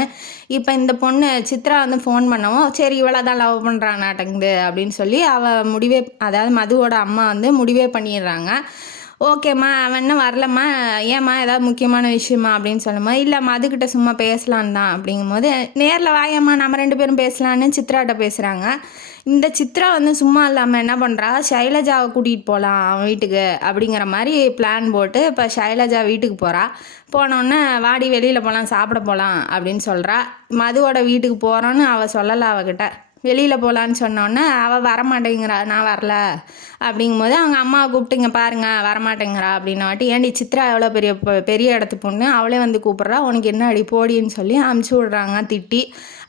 இப்போ இந்த பொண்ணு சித்ரா வந்து ஃபோன் பண்ணவும் சரி இவளை தான் லவ் பண்ணுறானாட்டங்குது அப்படின்னு சொல்லி அதாவது மதுவோட அம்மா வந்து முடிவே பண்ணிடுறாங்க. ஓகேம்மா அவன் இன்னும் வரலம்மா, ஏம்மா ஏதாவது முக்கியமான விஷயமா அப்படின்னு சொல்லுமா. இல்லை மதுக்கிட்ட சும்மா பேசலான் தான் அப்படிங்கும்போது, நேரில் வாயம்மா நம்ம 2 பேரும் பேசலான்னு சித்ராட்ட பேசுகிறாங்க. இந்த சித்ரா வந்து சும்மா இல்லாமல் என்ன பண்ணுறா, ஷைலஜாவை கூட்டிகிட்டு போகலாம் அவன் வீட்டுக்கு அப்படிங்கிற மாதிரி பிளான் போட்டு இப்போ ஷைலஜா வீட்டுக்கு போகிறா. போனோடனே வாடி வெளியில் போகலாம் சாப்பிட போகலாம் அப்படின்னு சொல்கிறா. மதுவோட வீட்டுக்கு போகிறோன்னு அவள் சொல்லலை. அவகிட்ட வெளியில் போகலான்னு சொன்னோன்னே அவள் வரமாட்டேங்கிறா, நான் வரல அப்படிங்கும்போது அவங்க அம்மாவை கூப்பிட்டுங்க பாருங்க வரமாட்டேங்கிறா அப்படின்னாட்டி, ஏன்டி சித்ரா எவ்வளோ பெரிய இடத்து பொண்ணு, அவளே வந்து கூப்பிட்றா, உனக்கு என்ன அடி போடின்னு சொல்லி அமுச்சு விட்றாங்க திட்டி.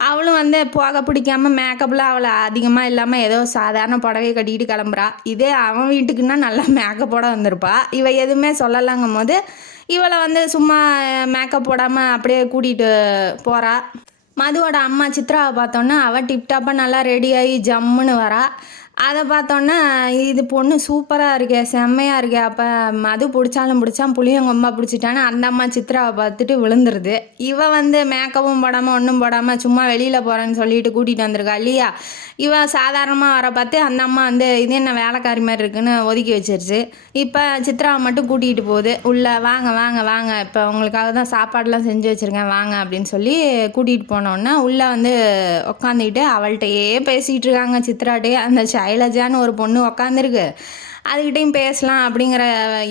அவளும் வந்து போக பிடிக்காம மேக்கப்லாம் அவளை அதிகமாக இல்லாமல் ஏதோ சாதாரண புடவையை கட்டிக்கிட்டு கிளம்புறா. இதே அவன் வீட்டுக்குன்னா நல்லா மேக்கப்போட வந்திருப்பா. இவள் எதுவுமே சொல்லலாங்கும் போது இவளை வந்து சும்மா மேக்கப் போடாமல் அப்படியே கூட்டிகிட்டு போகிறா. மதுவோட அம்மா சித்ராவை பார்த்தோன்னா அவள் டிப்டாப்பாக நல்லா ரெடியாகி ஜம்முன்னு வரா. அதை பார்த்தோன்னா இது பொண்ணு சூப்பராக இருக்கே, செம்மையாக இருக்கே, அப்போ மது பிடிச்சான் புளியங்கொம்பா பிடிச்சிட்டான்னு அந்த அம்மா சித்ராவை பார்த்துட்டு விழுந்துருது. இவன் வந்து மேக்கப்பும் போடாமல் ஒன்றும் போடாமல் சும்மா வெளியில் போகிறேன்னு சொல்லிட்டு கூட்டிகிட்டு வந்திருக்கா இல்லையா. இவன் சாதாரணமாக வர பார்த்து அந்த அம்மா வந்து இது என்ன வேலைக்காரி மாதிரி இருக்குன்னு ஒதுக்கி வச்சிருச்சு. இப்போ சித்ராவை மட்டும் கூட்டிகிட்டு போகுது. உள்ளே வாங்க வாங்க வாங்க, இப்போ உங்களுக்காக தான் சாப்பாடெலாம் செஞ்சு வச்சுருக்கேன் வாங்க அப்படின்னு சொல்லி கூட்டிகிட்டு போனோன்னா உள்ளே வந்து உட்காந்துக்கிட்டு அவள்கிட்டயே பேசிகிட்டு இருக்காங்க சித்ராட்டே. அந்த ஷைலஜான்னு ஒரு பொண்ணு உக்காந்துருக்கு, அதுக்கிட்டையும் பேசலாம் அப்படிங்கிற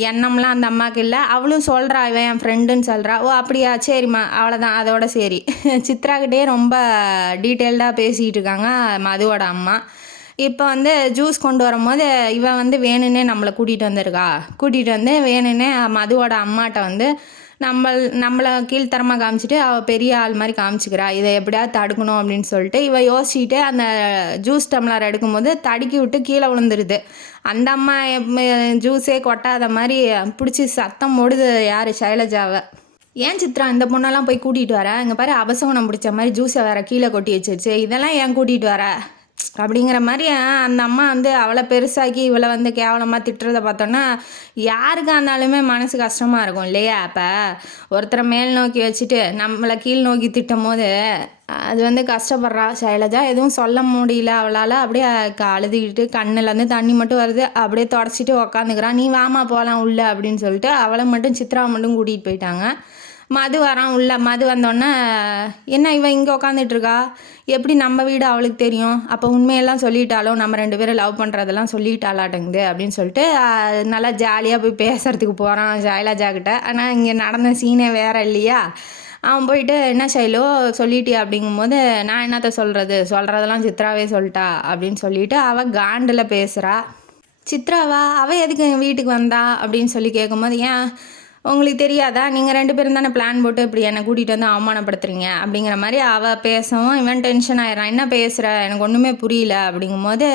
எண்ணம்லாம் அந்த அம்மாவுக்கு இல்லை. அவளும் சொல்கிறா இவன் என் ஃப்ரெண்டுன்னு சொல்கிறா. ஓ அப்படியா சரிம்மா அவ்வளோதான் அதோட சரி. சித்ராக்கிட்டே ரொம்ப டீட்டெயில்டாக பேசிகிட்டு இருக்காங்க மதுவோட அம்மா. இப்போ வந்து ஜூஸ் கொண்டு வரும்போது இவன் வந்து வேணுன்னே நம்மளை கூட்டிகிட்டு வந்து வேணுன்னே மதுவோட அம்மாட்ட வந்து நம்மளை கீழ்த்தரமாக காமிச்சிட்டு அவள் பெரிய ஆள் மாதிரி காமிச்சிக்கிறா. இதை எப்படியாவது தடுக்கணும் அப்படின்னு சொல்லிட்டு இவள் யோசிச்சுட்டு அந்த ஜூஸ் டம்ளர் எடுக்கும்போது தடுக்கி விட்டு கீழே விழுந்துருது. அந்த அம்மா ஜூஸே கொட்டாத மாதிரி பிடிச்சி சத்தம் போடுது யார், ஷைலஜாவை. ஏன் சித்ரா இந்த பொண்ணெல்லாம் போய் கூட்டிகிட்டு வர, இங்கே பாரு அபசகுணம் பிடிச்ச மாதிரி ஜூஸை வேற கீழே கொட்டி வச்சிருச்சு, இதெல்லாம் ஏன் கூட்டிகிட்டு வர அப்படிங்கிற மாதிரி அந்த அம்மா வந்து அவளை பெருசாக்கி இவளை வந்து கேவலமாக திட்டுறதை பார்த்தோன்னா யாருக்காக இருந்தாலுமே மனசு கஷ்டமாக இருக்கும் இல்லையா. அப்போ ஒருத்தரை மேல் நோக்கி வச்சுட்டு நம்மளை கீழ் நோக்கி திட்டும் போது அது வந்து கஷ்டப்படுறா ஷைலஜா. எதுவும் சொல்ல முடியல அவளால். அப்படியே அழுதுகிட்டு கண்ணுலேருந்து தண்ணி மட்டும் வருது, அப்படியே தொடச்சிட்டு உக்காந்துக்கிறான். நீ வாமா போகலாம் உள்ள அப்படின்னு சொல்லிட்டு அவளை மட்டும் சித்ராவை மட்டும் கூட்டிகிட்டு போயிட்டாங்க. மது வரான் உள்ள. மது வந்தோடனே என்ன இவன் இங்கே உக்காந்துட்ருக்கா, எப்படி நம்ம வீடு அவளுக்கு தெரியும், அப்போ உண்மையெல்லாம் சொல்லிட்டாலோ, நம்ம 2 பேரும் லவ் பண்ணுறதெல்லாம் சொல்லிட்டாலாட்டங்குது அப்படின்னு சொல்லிட்டு நல்லா ஜாலியாக போய் பேசுகிறதுக்கு போகிறான் ஷைலஜாக்கிட்ட. ஆனால் இங்கே நடந்த சீனே வேறு இல்லையா. அவன் போயிட்டு என்ன ஷைலோ சொல்லிட்டியா அப்படிங்கும்போது நான் என்னத்த சொல்கிறதெல்லாம் சித்ராவே சொல்லிட்டா அப்படின்னு சொல்லிட்டு அவள் காண்டில் பேசுகிறா. சித்ராவா அவள் எதுக்கு எங்கள் வீட்டுக்கு வந்தா அப்படின்னு சொல்லி கேட்கும்போது ஏன் உங்களுக்கு தெரியாதா? நீங்கள் 2 பேரும் தானே பிளான் போட்டு இப்படி என்னை கூட்டிகிட்டு வந்து அவமானப்படுத்துறீங்க அப்படிங்கிற மாதிரி அவள் பேசவும் இவன் டென்ஷன் ஆயிடுறான். என்ன பேசுகிற, எனக்கு ஒன்றுமே புரியல அப்படிங்கும்போது,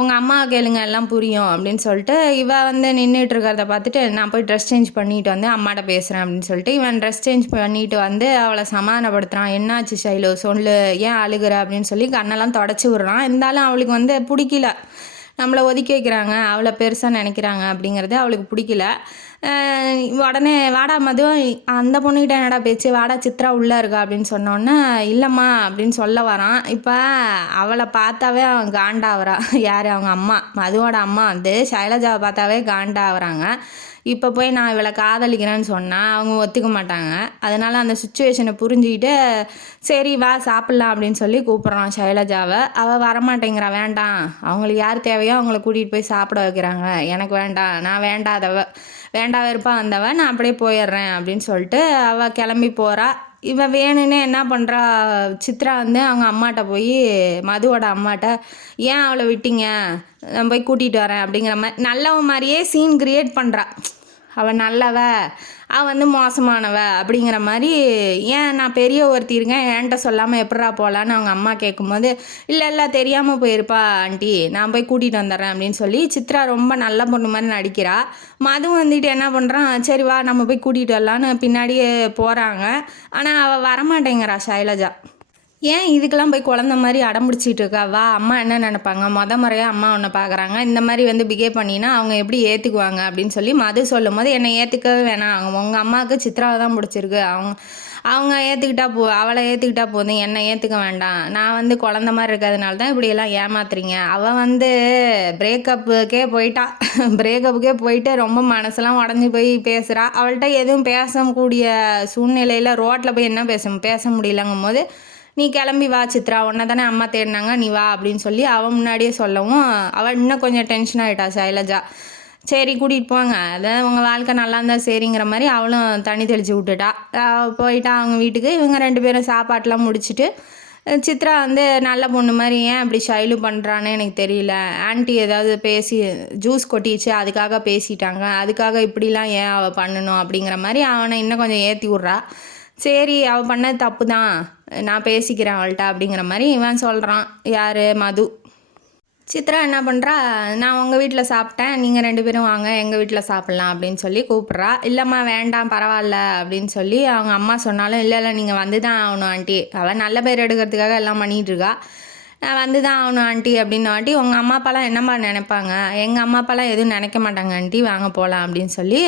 உங்கள் அம்மா கேளுங்க எல்லாம் புரியும் அப்படின்னு சொல்லிட்டு இவள் வந்து நின்றுட்டு இருக்கிறத பார்த்துட்டு, நான் போய் ட்ரெஸ் சேஞ்ச் பண்ணிட்டு வந்து அம்மாட்ட பேசுகிறேன் அப்படின்னு சொல்லிட்டு இவன் ட்ரெஸ் சேஞ்ச் பண்ணிட்டு வந்து அவளை சமாதானப்படுத்துகிறான். என்னாச்சு ஷைலு சொல்லு, ஏன் அழுகிற அப்படின்னு சொல்லி கண்ணெல்லாம் தொடச்சி விட்றான். இருந்தாலும் அவளுக்கு வந்து பிடிக்கல, நம்மளை ஒதுக்கி வைக்கிறாங்க, அவளை பெருசாக நினைக்கிறாங்க அப்படிங்கிறது அவளுக்கு பிடிக்கல. உடனே வாடா மது, அந்த பொண்ணுக்கிட்ட என்னடா பேச்சு, வாடா சித்ரா உள்ளே இருக்கா அப்படின்னு சொன்னோன்னே, இல்லைம்மா அப்படின்னு சொல்ல வரான். இப்போ அவளை பார்த்தாவே அவன் காண்டாகிறா. யார், அவங்க அம்மா, மதுவோட அம்மா வந்து சைலஜாவை பார்த்தாவே காண்டாகிறாங்க. இப்போ போய் நான் இவளை காதலிக்கிறேன்னு சொன்னால் அவங்க ஒத்துக்க மாட்டாங்க. அதனால் அந்த சுச்சுவேஷனை புரிஞ்சுக்கிட்டு சரி வா சாப்பிட்லாம் அப்படின்னு சொல்லி கூப்பிட்றான் சைலஜாவை. அவள் வரமாட்டேங்கிறா. வேண்டாம், அவங்களுக்கு யார் தேவையோ அவங்கள கூட்டிகிட்டு போய் சாப்பிட வைக்கிறாங்க, எனக்கு வேண்டாம், நான் வேண்டா வெறுப்பா வந்தவன், நான் அப்படியே போயிடுறேன் அப்படின்னு சொல்லிட்டு அவள் கிளம்பி போகிறா. இவன் வேணுன்னே என்ன பண்ணுறா, சித்ரா வந்து அவங்க அம்மாட்ட போய், மதுவோட அம்மாட்ட, ஏன் அவளை விட்டீங்க, நான் போய் கூட்டிகிட்டு வரேன் அப்படிங்கிற மாதிரி நல்லவ மாதிரியே சீன் கிரியேட் பண்ணுறா. அவள் நல்லவ, அவள் வந்து மோசமானவ அப்படிங்கிற மாதிரி. ஏன் நான் பெரிய ஒருத்தி இருக்கேன், என்கிட்ட சொல்லாமல் எப்படா போகலான்னு அவங்க அம்மா கேட்கும்போது, இல்லை தெரியாமல் போயிருப்பா ஆண்டி, நான் போய் கூட்டிகிட்டு வந்துடுறேன் அப்படின்னு சொல்லி சித்ரா ரொம்ப நல்ல பொண்ணு மாதிரி நடிக்கிறா. மது வந்துட்டு என்ன பண்ணுறான், சரி வா நம்ம போய் கூட்டிகிட்டு வரலான்னு பின்னாடியே போகிறாங்க. ஆனால் அவள் வரமாட்டேங்கிறா சைலஜா. ஏன் இதுக்கெல்லாம் போய் குழந்த மாதிரி அடம்பிடிச்சிட்டு இருக்கா, வா அம்மா என்ன நினைப்பாங்க, முறையாக அம்மா உன்னை பார்க்குறாங்க, இந்த மாதிரி வந்து பிஹேவ் பண்ணினா அவங்க எப்படி ஏற்றுக்குவாங்க அப்படின்னு சொல்லி மது சொல்லும் போது, என்னை ஏற்றுக்கவே வேணாம், உங்கள் அம்மாவுக்கு சித்ராவை தான் பிடிச்சிருக்கு, அவங்க ஏற்றுக்கிட்டா அவளை ஏற்றுக்கிட்டா போதும், என்னை ஏற்றுக்க வேண்டாம், நான் வந்து குழந்த மாதிரி இருக்கிறதுனால தான் இப்படியெல்லாம் ஏமாத்துறீங்க. அவள் வந்து பிரேக்கப்புக்கே போயிட்டு ரொம்ப மனசெல்லாம் உடஞ்சி போய் பேசுகிறா. அவள்கிட்ட எதுவும் பேசக்கூடிய சூழ்நிலையில் ரோட்டில் போய் என்ன பேச முடியலங்கும் போது, நீ கிளம்பி வா சித்ரா, உன்னை தானே அம்மா தேடினாங்க, நீ வா அப்படின்னு சொல்லி அவன் முன்னாடியே சொல்லவும் அவள் இன்னும் கொஞ்சம் டென்ஷன் ஆகிட்டா சைலஜா. சரி கூட்டிகிட்டு போங்க, அதான் உங்கள் வாழ்க்கை நல்லா இருந்தால் சரிங்கிற மாதிரி அவளும் தண்ணி தெளித்து விட்டுட்டா. போயிட்டா அவங்க வீட்டுக்கு. இவங்க 2 பேரும் சாப்பாட்டெலாம் முடிச்சுட்டு, சித்ரா வந்து நல்ல பொண்ணு மாதிரி ஏன் அப்படி ஷைலு பண்ணுறான்னு எனக்கு தெரியல, ஆன்ட்டி ஏதாவது பேசி ஜூஸ் கொட்டிச்சு அதுக்காக பேசிட்டாங்க, அதுக்காக இப்படிலாம் ஏன் அவள் பண்ணணும் அப்படிங்கிற மாதிரி அவனை இன்னும் கொஞ்சம் ஏற்றி விட்றா. சரி அவள் பண்ணது தப்பு தான், நான் பேசிக்கிறேன் அவள்கிட்ட அப்படிங்கிற மாதிரி இவன் சொல்கிறான். யார், மது. சித்ரா என்ன பண்ணுறா, நான் உங்கள் வீட்டில் சாப்பிட்டேன், நீங்கள் 2 பேரும் வாங்க எங்கள் வீட்டில் சாப்பிட்லாம் அப்படின்னு சொல்லி கூப்பிட்றா. இல்லைம்மா வேண்டாம் பரவாயில்ல அப்படின்னு சொல்லி அவங்க அம்மா சொன்னாலும், இல்லை நீங்கள் வந்து தான் ஆகணும் ஆண்டி, அவள் நல்ல பேர் எடுக்கிறதுக்காக எல்லாம் பண்ணிகிட்ருக்கா, நான் வந்து தான் ஆகணும் ஆண்டி அப்படின்னாட்டி, உங்கள் அம்மா அப்பாலாம் என்னம்மா நினைப்பாங்க, எங்கள் அம்மா அப்பாலாம் எதுவும் நினைக்க மாட்டாங்க ஆண்டி, வாங்க போகலாம் அப்படின்னு சொல்லி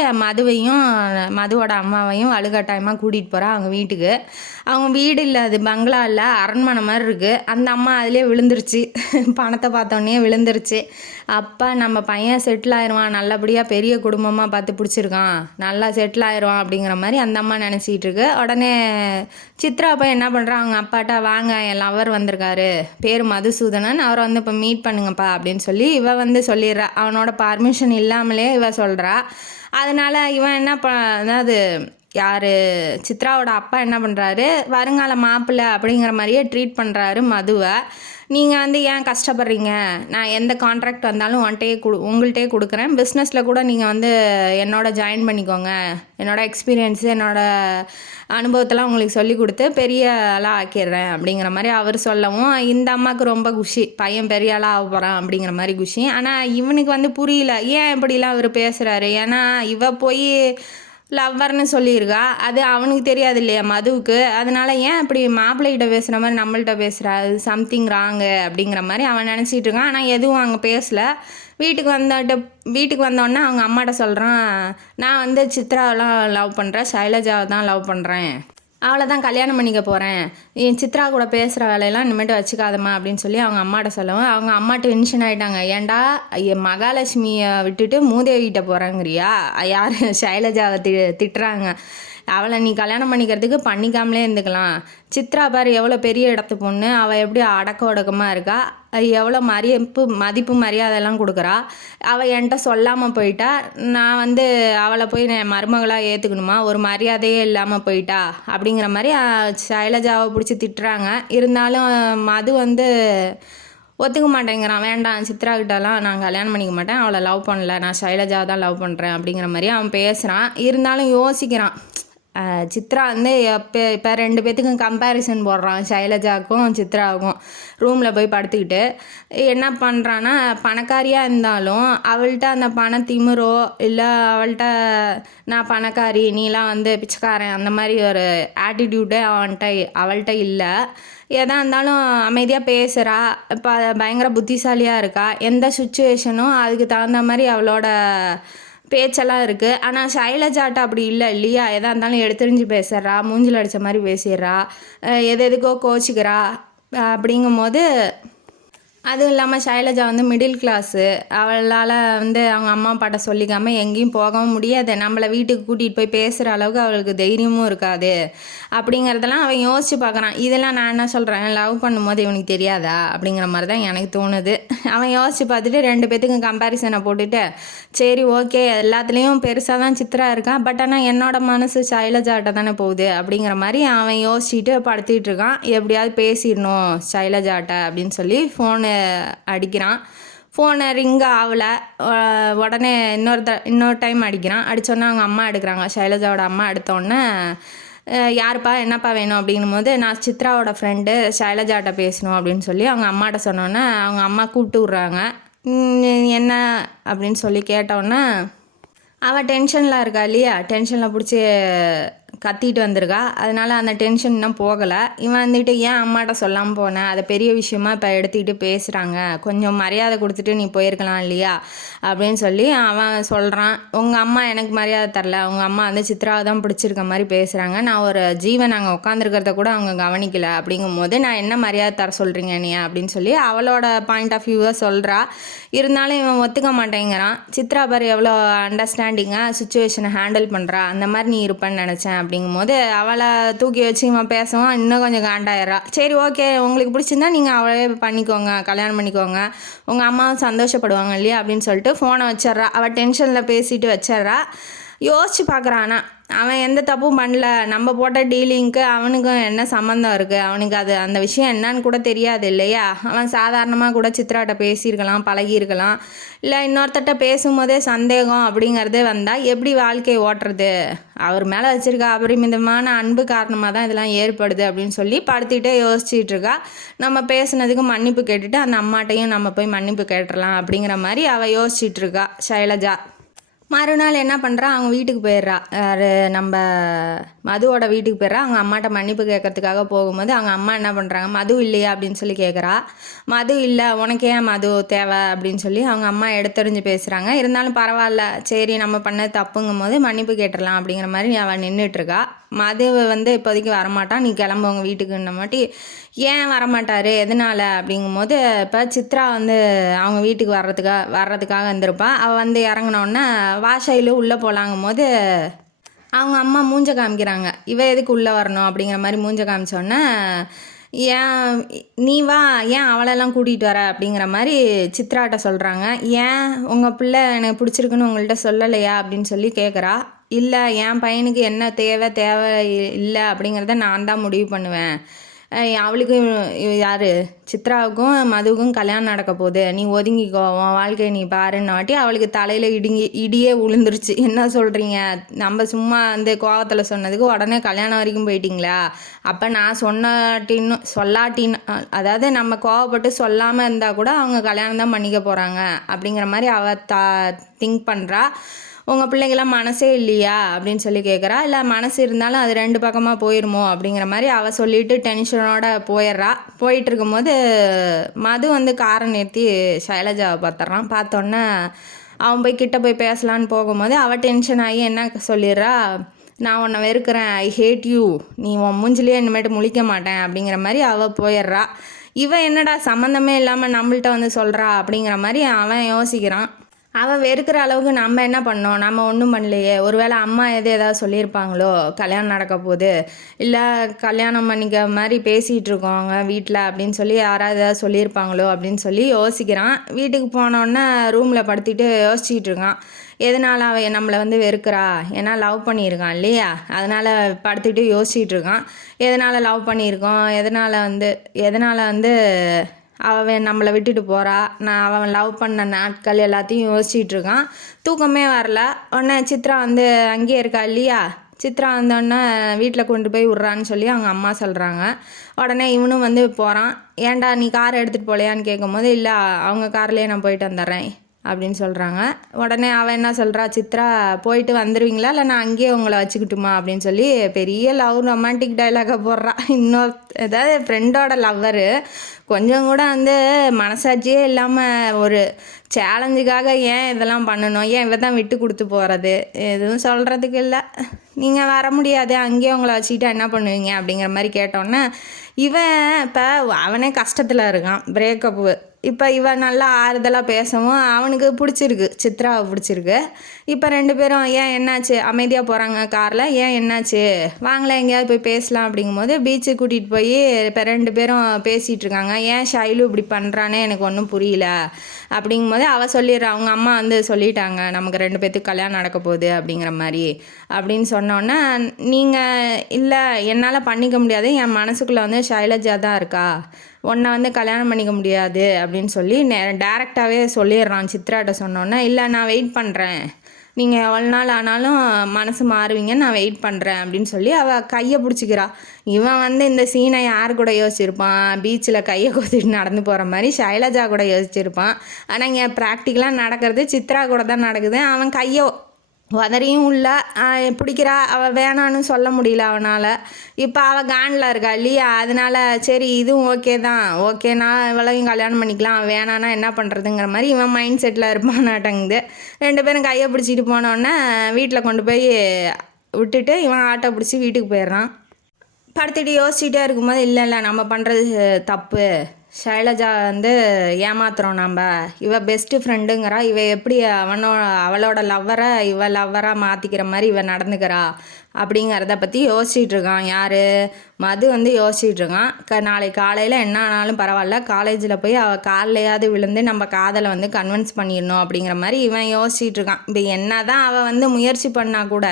மதுவோட அம்மாவையும் வலுக்கட்டாயமாக கூட்டிகிட்டு போகிறா அவங்க வீட்டுக்கு. அவங்க வீடு இல்லை, அது பங்களா இல்லை, அரண்மனை மாதிரி இருக்குது. அந்த அம்மா அதிலே விழுந்துருச்சு, பணத்தை பார்த்தோன்னே விழுந்துருச்சு. அப்பா நம்ம பையன் செட்டில் ஆயிடுவான், நல்லபடியாக பெரிய குடும்பமாக பார்த்து பிடிச்சிருக்கான், நல்லா செட்டில் ஆயிடுவான் அப்படிங்கிற மாதிரி அந்த அம்மா நினச்சிக்கிட்டு இருக்கு. உடனே சித்ரா போய் என்ன பண்ணுறா, அவங்க அப்பாட்ட, வாங்க என் லவர் வந்திருக்காரு, பேர் மதுசூதனன், அவரை வந்து இப்போ மீட் பண்ணுங்கப்பா அப்படின்னு சொல்லி இவ வந்து சொல்லிடுறா. அவனோட பர்மிஷன் இல்லாமலே இவ சொல்கிறா. அதனால் இவன் என்ன அதாவது யார், சித்ராவோட அப்பா என்ன பண்ணுறாரு, வருங்கால மாப்பிள்ளை அப்படிங்கிற மாதிரியே ட்ரீட் பண்ணுறாரு மதுவை. நீங்கள் வந்து ஏன் கஷ்டப்படுறீங்க, நான் எந்த கான்ட்ராக்ட் வந்தாலும் உங்கள்கிட்டே கொடுக்குறேன், பிஸ்னஸில் கூட நீங்கள் வந்து என்னோட ஜாயின் பண்ணிக்கோங்க, என்னோடய எக்ஸ்பீரியன்ஸு என்னோடய அனுபவத்தெல்லாம் உங்களுக்கு சொல்லி கொடுத்து பெரிய ஆளாக ஆக்கிடுறேன் அப்படிங்கிற மாதிரி அவர் சொல்லவும் இந்த அம்மாவுக்கு ரொம்ப குஷி, பையன் பெரிய ஆளாக ஆக போகிறான் அப்படிங்கிற மாதிரி குஷி. ஆனால் இவனுக்கு வந்து புரியல ஏன் இப்படிலாம் அவர் பேசுகிறாரு. ஏன்னா இவ போய் லவ்வர்னு சொல்லியிருக்கா, அது அவனுக்கு தெரியாது இல்லையா மதுவுக்கு. அதனால் ஏன் இப்படி மாப்பிள்ளைகிட்ட பேசுகிற மாதிரி நம்மள்கிட்ட பேசுகிறா, அது சம்திங் ராங்கு அப்படிங்கிற மாதிரி அவன் நினச்சிட்டு இருக்கான். ஆனால் எதுவும் அங்கே பேசலை. வீட்டுக்கு வந்தோடனே அவங்க அம்மாட்ட சொல்கிறான், நான் வந்து சித்ராவெலாம் லவ் பண்ணுறேன், சைலஜாவை தான் லவ் பண்ணுறேன், அவளை தான் கல்யாணம் பண்ணிக்க போகிறேன், என் சித்ரா கூட பேசுகிற வேலையெல்லாம் இனிமேட்டு வச்சுக்காதம்மா அப்படின்னு சொல்லி அவங்க அம்மாட்ட சொல்லவும் அவங்க அம்மா டென்ஷன் ஆகிட்டாங்க. ஏன்டா என் மகாலட்சுமியை விட்டுட்டு மூதேவிகிட்ட போகிறாங்கறியா, யார் சைலஜாவை திட்டுறாங்க, அவளை நீ கல்யாணம் பண்ணிக்கிறதுக்கு பண்ணிக்காமலே இருந்துக்கலாம், சித்ரா பாரு எவ்வளோ பெரிய இடத்து பொண்ணு, அவள் எப்படி அடக்க ஒடக்கமாக இருக்கா, எவ்வளோ மதிப்பு மரியாதைலாம் கொடுக்குறா, அவள் என்கிட்ட சொல்லாமல் போயிட்டா, நான் வந்து அவளை போய் நான் மருமகளாக ஏற்றுக்கணுமா, ஒரு மரியாதையே இல்லாமல் போயிட்டா அப்படிங்கிற மாதிரி சைலஜாவை பிடிச்சி திட்டுறாங்க. இருந்தாலும் மது வந்து ஒத்துக்க மாட்டேங்கிறான். வேண்டாம் சித்ரா கிட்டலாம் நான் கல்யாணம் பண்ணிக்க மாட்டேன், அவளை லவ் பண்ணல, நான் ஷைலஜா தான் லவ் பண்ணுறேன் அப்படிங்கிற மாதிரி அவன் பேசுகிறான். இருந்தாலும் யோசிக்கிறான். சித்ரா வந்து இப்போ 2 பேர்த்துக்கும் கம்பேரிசன் போடுறான், ஷைலஜாவுக்கும் சித்ராவுக்கும். ரூமில் போய் படுத்துக்கிட்டு என்ன பண்ணுறான்னா, பணக்காரியாக இருந்தாலும் அவள்கிட்ட அந்த பண திமிரோ இல்லை அவள்கிட்ட நான் பணக்காரி நீலாம் வந்து பிச்சைக்காரன் அந்த மாதிரி ஒரு ஆட்டிடியூடே அவள்கிட்ட இல்லை. எதாக இருந்தாலும் அமைதியாக பேசுகிறா, இப்போ பயங்கர புத்திசாலியாக இருக்கா. எந்த சுச்சுவேஷனும் அதுக்கு தகுந்த மாதிரி அவளோட பேச்செல்லாம் இருக்குது. ஆனால் ஷைலஜாட்ட அப்படி இல்லை இல்லையா? எதாக இருந்தாலும் எடுத்துரிஞ்சு பேசுகிறா, மூஞ்சில் அடித்த மாதிரி பேசிடுறா, எதுக்கோ கோச்சிக்கிறா. அப்படிங்கும்போது அதுவும் இல்லாமல் ஷைலஜா வந்து மிடில் கிளாஸு. அவளால் வந்து அவங்க அம்மா அப்பாட்ட சொல்லிக்காமல் எங்கேயும் போகவும் முடியாது. நம்மளை வீட்டுக்கு கூட்டிகிட்டு போய் பேசுகிற அளவுக்கு அவளுக்கு தைரியமும் இருக்காது. அப்படிங்கிறதெல்லாம் அவன் யோசித்து பார்க்குறான். இதெல்லாம் நான் என்ன சொல்கிறேன், லவ் பண்ணும்போது இவனுக்கு தெரியாதா அப்படிங்கிற மாதிரி தான் எனக்கு தோணுது. அவன் யோசித்து பார்த்துட்டு 2 பேர்த்துக்கும் கம்பேரிசனை போட்டுட்டு சரி ஓகே எல்லாத்துலேயும் பெருசாக தான் சித்ரா இருக்கான், பட் ஆனால் என்னோடய மனசு ஷைலஜாட்ட தானே போகுது அப்படிங்கிற மாதிரி அவன் யோசிச்சுட்டு படுத்திகிட்டு இருக்கான். எப்படியாவது பேசிடணும் ஷைலஜாட்ட அப்படின்னு சொல்லி ஃபோனு அடிக்கிறான். ஃபோனை ரிங் ஆகலை. உடனே இன்னொரு டைம் அடிக்கிறான். அடித்தோன்னே அவங்க அம்மா எடுக்கிறாங்க. ஷைலஜாவோட அம்மா எடுத்தோடனே யாருப்பா என்னப்பா வேணும் அப்படின்னும் போது நான் சித்ராவோட ஃப்ரெண்டு ஷைலஜாட்ட பேசணும் அப்படின்னு சொல்லி அவங்க அம்மாட்ட சொன்னோன்னே அவங்க அம்மா கூப்பிட்டு விட்றாங்க. என்ன அப்படின்னு சொல்லி கேட்டோன்னே அவள் டென்ஷனில் இருக்கா இல்லையா, டென்ஷனில் பிடிச்சி கத்திட்டு வந்திருக்கா. அதனால் அந்த டென்ஷன் இன்னும் போகலை. இவன் வந்துட்டு ஏன் அம்மாட்ட சொல்லாமல் போனேன், அதை பெரிய விஷயமா இப்போ எடுத்துக்கிட்டு பேசுகிறாங்க, கொஞ்சம் மரியாதை கொடுத்துட்டு நீ போயிருக்கலாம் இல்லையா அப்படின்னு சொல்லி அவன் சொல்கிறான். உங்கள் அம்மா எனக்கு மரியாதை தரல, உங்கள் அம்மா வந்து சித்ராவை தான் பிடிச்சிருக்க மாதிரி பேசுகிறாங்க, நான் ஒரு ஜீவன் அங்கே உட்காந்துருக்கிறத கூட அவங்க கவனிக்கல, அப்படிங்கும் போது நான் என்ன மரியாதை தர சொல்கிறீங்க நீ அப்படின்னு சொல்லி அவளோட பாயிண்ட் ஆஃப் வியூவை சொல்கிறா. இருந்தாலும் இவன் ஒத்துக்க மாட்டேங்கிறான். சித்ரா பாரு எவ்வளோ அண்டர்ஸ்டாண்டிங்காக சுச்சுவேஷனை ஹேண்டில் பண்ணுறா, அந்த மாதிரி நீ இருப்பேன்னு நினச்சேன் அப்படிங்கும்போது அவளை தூக்கி வச்சு இவன் பேசுவான். இன்னும் கொஞ்சம் காண்டாயிரா. சரி ஓகே உங்களுக்கு பிடிச்சிருந்தா நீங்கள் அவளே பண்ணிக்கோங்க, கல்யாணம் பண்ணிக்கோங்க, உங்கள் அம்மாவும் சந்தோஷப்படுவாங்க இல்லையா அப்படின்னு சொல்லிட்டு ஃபோனை வச்சிட்றா. அவள் டென்ஷனில் பேசிட்டு வச்சிட்றா. யோசிச்சு பார்க்குறானா, அவன் எந்த தப்பும் பண்ணல, நம்ம போட்ட டீலிங்க்கு அவனுக்கும் என்ன சம்மந்தம் இருக்குது, அவனுக்கு அது அந்த விஷயம் என்னன்னு கூட தெரியாது இல்லையா. அவன் சாதாரணமாக கூட சித்ராட்ட பேசியிருக்கலாம், பழகியிருக்கலாம். இல்லை இன்னொருத்தட்ட பேசும்போதே சந்தேகம் அப்படிங்கிறது வந்தால் எப்படி வாழ்க்கையை ஓட்டுறது, அவர் மேலே வச்சுருக்க அபரிமிதமான அன்பு காரணமாக தான் இதெல்லாம் ஏற்படுது அப்படின்னு சொல்லி படுத்திகிட்டே யோசிச்சுட்டு இருக்கா. நம்ம பேசுனதுக்கு மன்னிப்பு கேட்டுட்டு அந்த அம்மாட்டையும் நம்ம போய் மன்னிப்பு கேட்டுடலாம் அப்படிங்கிற மாதிரி அவள் யோசிச்சுட்டு இருக்கா ஷைலஜா. மறுநாள் என்ன பண்ணுறா, அவங்க வீட்டுக்கு போயிடுறா. நம்ம மதுவோட வீட்டுக்கு போயிடுறா. அவங்க அம்மாட்ட மன்னிப்பு கேட்கறதுக்காக போகும்போது அவங்க அம்மா என்ன பண்ணுறாங்க, மது இல்லையா அப்படின்னு சொல்லி கேட்குறா. மது இல்லை, உனக்கு ஏன் மது தேவை அப்படின்னு சொல்லி அவங்க அம்மா எடுத்தறிஞ்சு பேசுகிறாங்க. இருந்தாலும் பரவாயில்ல, சரி நம்ம பண்ணது தப்புங்கும் போது மன்னிப்பு கேட்டுடலாம் அப்படிங்கிற மாதிரி அவள் நின்றுட்டுருக்கா. மது வந்து இப்போதைக்கு வரமாட்டான், நீ கிளம்பு உங்கள் வீட்டுக்குன்ன மாட்டி. ஏன் வரமாட்டார் எதனால் அப்படிங்கும்போது இப்போ சித்ரா வந்து அவங்க வீட்டுக்கு வர்றதுக்காக வந்திருப்பா. அவள் வந்து இறங்கினோடனே வாஷையில் உள்ளே போகலாங்கும் போது அவங்க அம்மா மூஞ்ச காமிக்கிறாங்க. இவ எதுக்கு உள்ளே வரணும் அப்படிங்கிற மாதிரி மூஞ்ச காமிச்சோன்னே ஏன் நீ வா, ஏன் அவளெல்லாம் கூட்டிகிட்டு வர அப்படிங்கிற மாதிரி சித்ராட்ட சொல்கிறாங்க. ஏன் உங்கள் பிள்ளை எனக்கு பிடிச்சிருக்குன்னு உங்கள்கிட்ட சொல்லலையா அப்படின்னு சொல்லி கேட்குறா. இல்லை என் பையனுக்கு என்ன தேவை இல்லை அப்படிங்கிறத நான் தான் முடிவு பண்ணுவேன். அவளுக்கு யார் சித்ராவுக்கும் மதுவுக்கும் கல்யாணம் நடக்க போகுது, நீ ஒதுங்கிக்கோ, உன் வாழ்க்கையை நீ பாருன்னு வாட்டி அவளுக்கு தலையில் இடியே விழுந்துருச்சு. என்ன சொல்கிறீங்க, நம்ம சும்மா அந்த கோவத்தில் சொன்னதுக்கு உடனே கல்யாணம் வரைக்கும் போயிட்டீங்களா, அப்போ நான் சொல்லாட்டின்னு அதாவது நம்ம கோவப்பட்டு சொல்லாமல் இருந்தால் கூட அவங்க கல்யாணம் தான் பண்ணிக்க போகிறாங்க அப்படிங்கிற மாதிரி அவள் திங்க் பண்ணுறா. உங்கள் பிள்ளைங்களாம் மனசே இல்லையா அப்படின்னு சொல்லி கேட்குறா. இல்லை மனசு இருந்தாலும் அது 2 பக்கமாக போயிடுமோ அப்படிங்கிற மாதிரி அவள் சொல்லிவிட்டு டென்ஷனோட போயிடுறா. போயிட்டு இருக்கும்போது மது வந்து காரை நிறுத்தி ஷைலஜாவை பார்த்துட்றான். பார்த்தோன்னே அவன் போய் கிட்ட போய் பேசலான்னு போகும்போது அவள் டென்ஷன் ஆகி என்ன சொல்லிடுறா, நான் உன்னை வெறுக்கிறேன், ஐ ஹேட் யூ, நீ உன் மூஞ்சிலேயே இனிமேட்டு முழிக்க மாட்டேன் அப்படிங்கிற மாதிரி அவள் போயிடுறா. இவன் என்னடா சம்மந்தமே இல்லாமல் நம்மள்கிட்ட வந்து சொல்கிறா அப்படிங்கிற மாதிரி அவன் யோசிக்கிறான். அவள் வெறுக்கிற அளவுக்கு நம்ம என்ன பண்ணோம், நம்ம ஒன்றும் பண்ணலையே, ஒருவேளை அம்மா ஏதாவது சொல்லியிருப்பாங்களோ கல்யாணம் நடக்க போகுது, இல்லை கல்யாணம் பண்ணிக்க மாதிரி பேசிகிட்டு இருக்கோங்க வீட்டில் அப்படின்னு சொல்லி யாராவது ஏதாவது சொல்லியிருப்பாங்களோ அப்படின்னு சொல்லி யோசிக்கிறான். வீட்டுக்கு போனோன்னே ரூமில் படுத்திட்டு யோசிச்சுட்டு இருக்கான். எதனால் அவன் நம்மளை வந்து வெறுக்கிறா, ஏன்னா லவ் பண்ணியிருக்கான் இல்லையா, அதனால் படுத்துக்கிட்டு யோசிச்சுட்டு இருக்கான். எதனால் லவ் பண்ணியிருக்கோம், எதனால் வந்து அவன் நம்மளை விட்டுட்டு போகிறா, நான் அவன் லவ் பண்ண நாட்கள் எல்லாத்தையும் யோசிச்சுட்டு இருக்கான். தூக்கமே வரல. உடனே சித்ரா வந்து அங்கேயே இருக்கா இல்லையா, சித்ரா வந்தோடனே வீட்டில் கொண்டு போய் விட்றான்னு சொல்லி அவங்க அம்மா சொல்கிறாங்க. உடனே இவனும் வந்து போகிறான். ஏன்டா நீ காரை எடுத்துகிட்டு போகலையான்னு கேட்கும்போது, இல்லை அவங்க கார்லேயே நான் போயிட்டு வந்துடுறேன் அப்படின்னு சொல்கிறாங்க. உடனே அவன் என்ன சொல்கிறா, சித்ரா போயிட்டு வந்துடுவீங்களா இல்லை நான் அங்கேயே உங்களை வச்சுக்கிட்டுமா அப்படின்னு சொல்லி பெரிய லவ் ரொமான்டிக் டைலாகை போடுறா. இன்னொரு ஏதாவது ஃப்ரெண்டோட லவ்வரு கொஞ்சம் கூட வந்து மனசாட்சியே இல்லாமல் ஒரு சேலஞ்சுக்காக ஏன் இதெல்லாம் பண்ணணும், ஏன் இவ தான் விட்டு கொடுத்து போகிறது, எதுவும் சொல்கிறதுக்கு இல்லை. நீங்கள் வர முடியாது, அங்கேயே உங்களை வச்சுக்கிட்டா என்ன பண்ணுவீங்க அப்படிங்கிற மாதிரி கேட்டோன்னே, இவன் இப்போ அவனே கஷ்டத்தில் இருக்கான், பிரேக்கப்பு. இப்போ இவன் நல்லா ஆறுதலாக பேசவும் அவனுக்கு பிடிச்சிருக்கு, சித்ராவை பிடிச்சிருக்கு. இப்போ 2 பேரும் ஏன் என்னாச்சு, அமைதியாக போகிறாங்க காரில், ஏன் என்னாச்சு வாங்கலாம் எங்கேயாவது போய் பேசலாம் அப்படிங்கும்போது பீச்சுக்கு கூட்டிகிட்டு போய் இப்போ 2 பேரும் பேசிகிட்டு இருக்காங்க. ஏன் ஷைலு இப்படி பண்ணுறானே எனக்கு ஒன்றும் புரியல அப்படிங்கும்போது அவள் சொல்லிடுறா, அவங்க அம்மா வந்து சொல்லிட்டாங்க நமக்கு 2 பேர்த்துக்கு கல்யாணம் நடக்க போகுது அப்படிங்கிற மாதிரி அப்படின்னு சொன்னோன்னே, நீங்கள் இல்லை என்னால் பண்ணிக்க முடியாது, என் மனசுக்குள்ளே வந்து ஷைலஜா தான் இருக்கா, உன்னை வந்து கல்யாணம் பண்ணிக்க முடியாது அப்படின்னு சொல்லி டேரெக்டாகவே சொல்லிடுறான் சித்ராட்ட. சொன்னோன்னே, இல்லை நான் வெயிட் பண்ணுறேன், நீங்கள் எவ்வளோ நாள் ஆனாலும் மனசு மாறுவீங்க, நான் வெயிட் பண்ணுறேன் அப்படின்னு சொல்லி அவள் கையை பிடிச்சிக்கிறா. இவன் வந்து இந்த சீனை யார் கூட யோசிச்சிருப்பான், பீச்சில் கையை கோத்திட்டு நடந்து போகிற மாதிரி ஷைலஜா கூட யோசிச்சிருப்பான். ஆனால் இங்கே ப்ராக்டிக்கலாக நடக்கிறது சித்ரா கூட தான் நடக்குது. அவன் கையை உதறியும் உள்ள பிடிக்கிறா, அவள் வேணான்னு சொல்ல முடியல அவனால். இப்போ அவள் காண்டில் இருக்கா இல்லையா, அதனால சரி இதுவும் ஓகே தான், ஓகேனா இவளையும் கல்யாணம் பண்ணிக்கலாம், வேணான்னா என்ன பண்ணுறதுங்கிற மாதிரி இவன் மைண்ட் செட்டில் இருப்பானாட்டங்குது. 2 பேரும் கையை பிடிச்சிட்டு போனோடனே வீட்டில் கொண்டு போய் விட்டுட்டு இவன் ஆட்டோ பிடிச்சி வீட்டுக்கு போயிடுறான். படுத்துட்டு யோசிச்சுட்டே இருக்கும்போது, இல்லை நம்ம பண்ணுறது தப்பு, ஷைலஜா வந்து ஏமாத்துறோம் நம்ம, இவ பெஸ்ட்டு ஃப்ரெண்டுங்கிறா, இவ எப்படி அவளோட லவ்வரை இவ லவ்வராக மாற்றிக்கிற மாதிரி இவ நடந்துக்கிறா அப்படிங்கிறத பற்றி யோசிச்சுட்டு இருக்கான். யார், மது வந்து யோசிச்சுட்டு இருக்கான். நாளைக்கு காலையில் என்ன ஆனாலும் பரவாயில்ல, காலேஜில் போய் அவள் காலையாவது விழுந்து நம்ம காதலை வந்து கன்வின்ஸ் பண்ணிடணும் அப்படிங்கிற மாதிரி இவன் யோசிச்சுட்டு இருக்கான். இப்போ என்ன தான் அவள் வந்து முயற்சி பண்ணால் கூட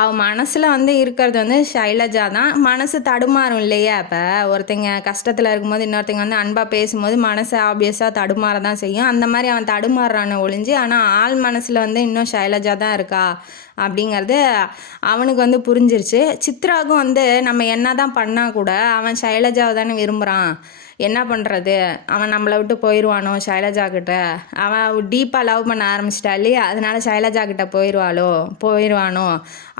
அவள் மனசில் வந்து இருக்கிறது வந்து ஷைலஜா தான். மனசு தடுமாறும் இல்லையா, இப்போ ஒருத்தங்க கஷ்டத்தில் இருக்கும்போது இன்னொருத்தங்க வந்து அன்பாக பேசும்போது மனசு ஆப்வியஸாக தடுமாற தான் செய்யும். அந்த மாதிரி அவன் தடுமாறுறான்னு ஒழிஞ்சு, ஆனால் ஆள் மனசில் வந்து இன்னும் ஷைலஜா தான் இருக்கா அப்படிங்கிறது அவனுக்கு வந்து புரிஞ்சிருச்சு. சித்ராவுக்கும் வந்து நம்ம என்ன தான் பண்ணால் கூட அவன் ஷைலஜாவை தானே விரும்புகிறான், என்ன பண்ணுறது, அவன் நம்மளை விட்டு போயிடுவானோ ஷைலஜா கிட்ட, அவன் டீப்பாக லவ் பண்ண ஆரம்பிச்சிட்டா இல்லையா, அதனால ஷைலஜா கிட்ட போயிடுவானோ.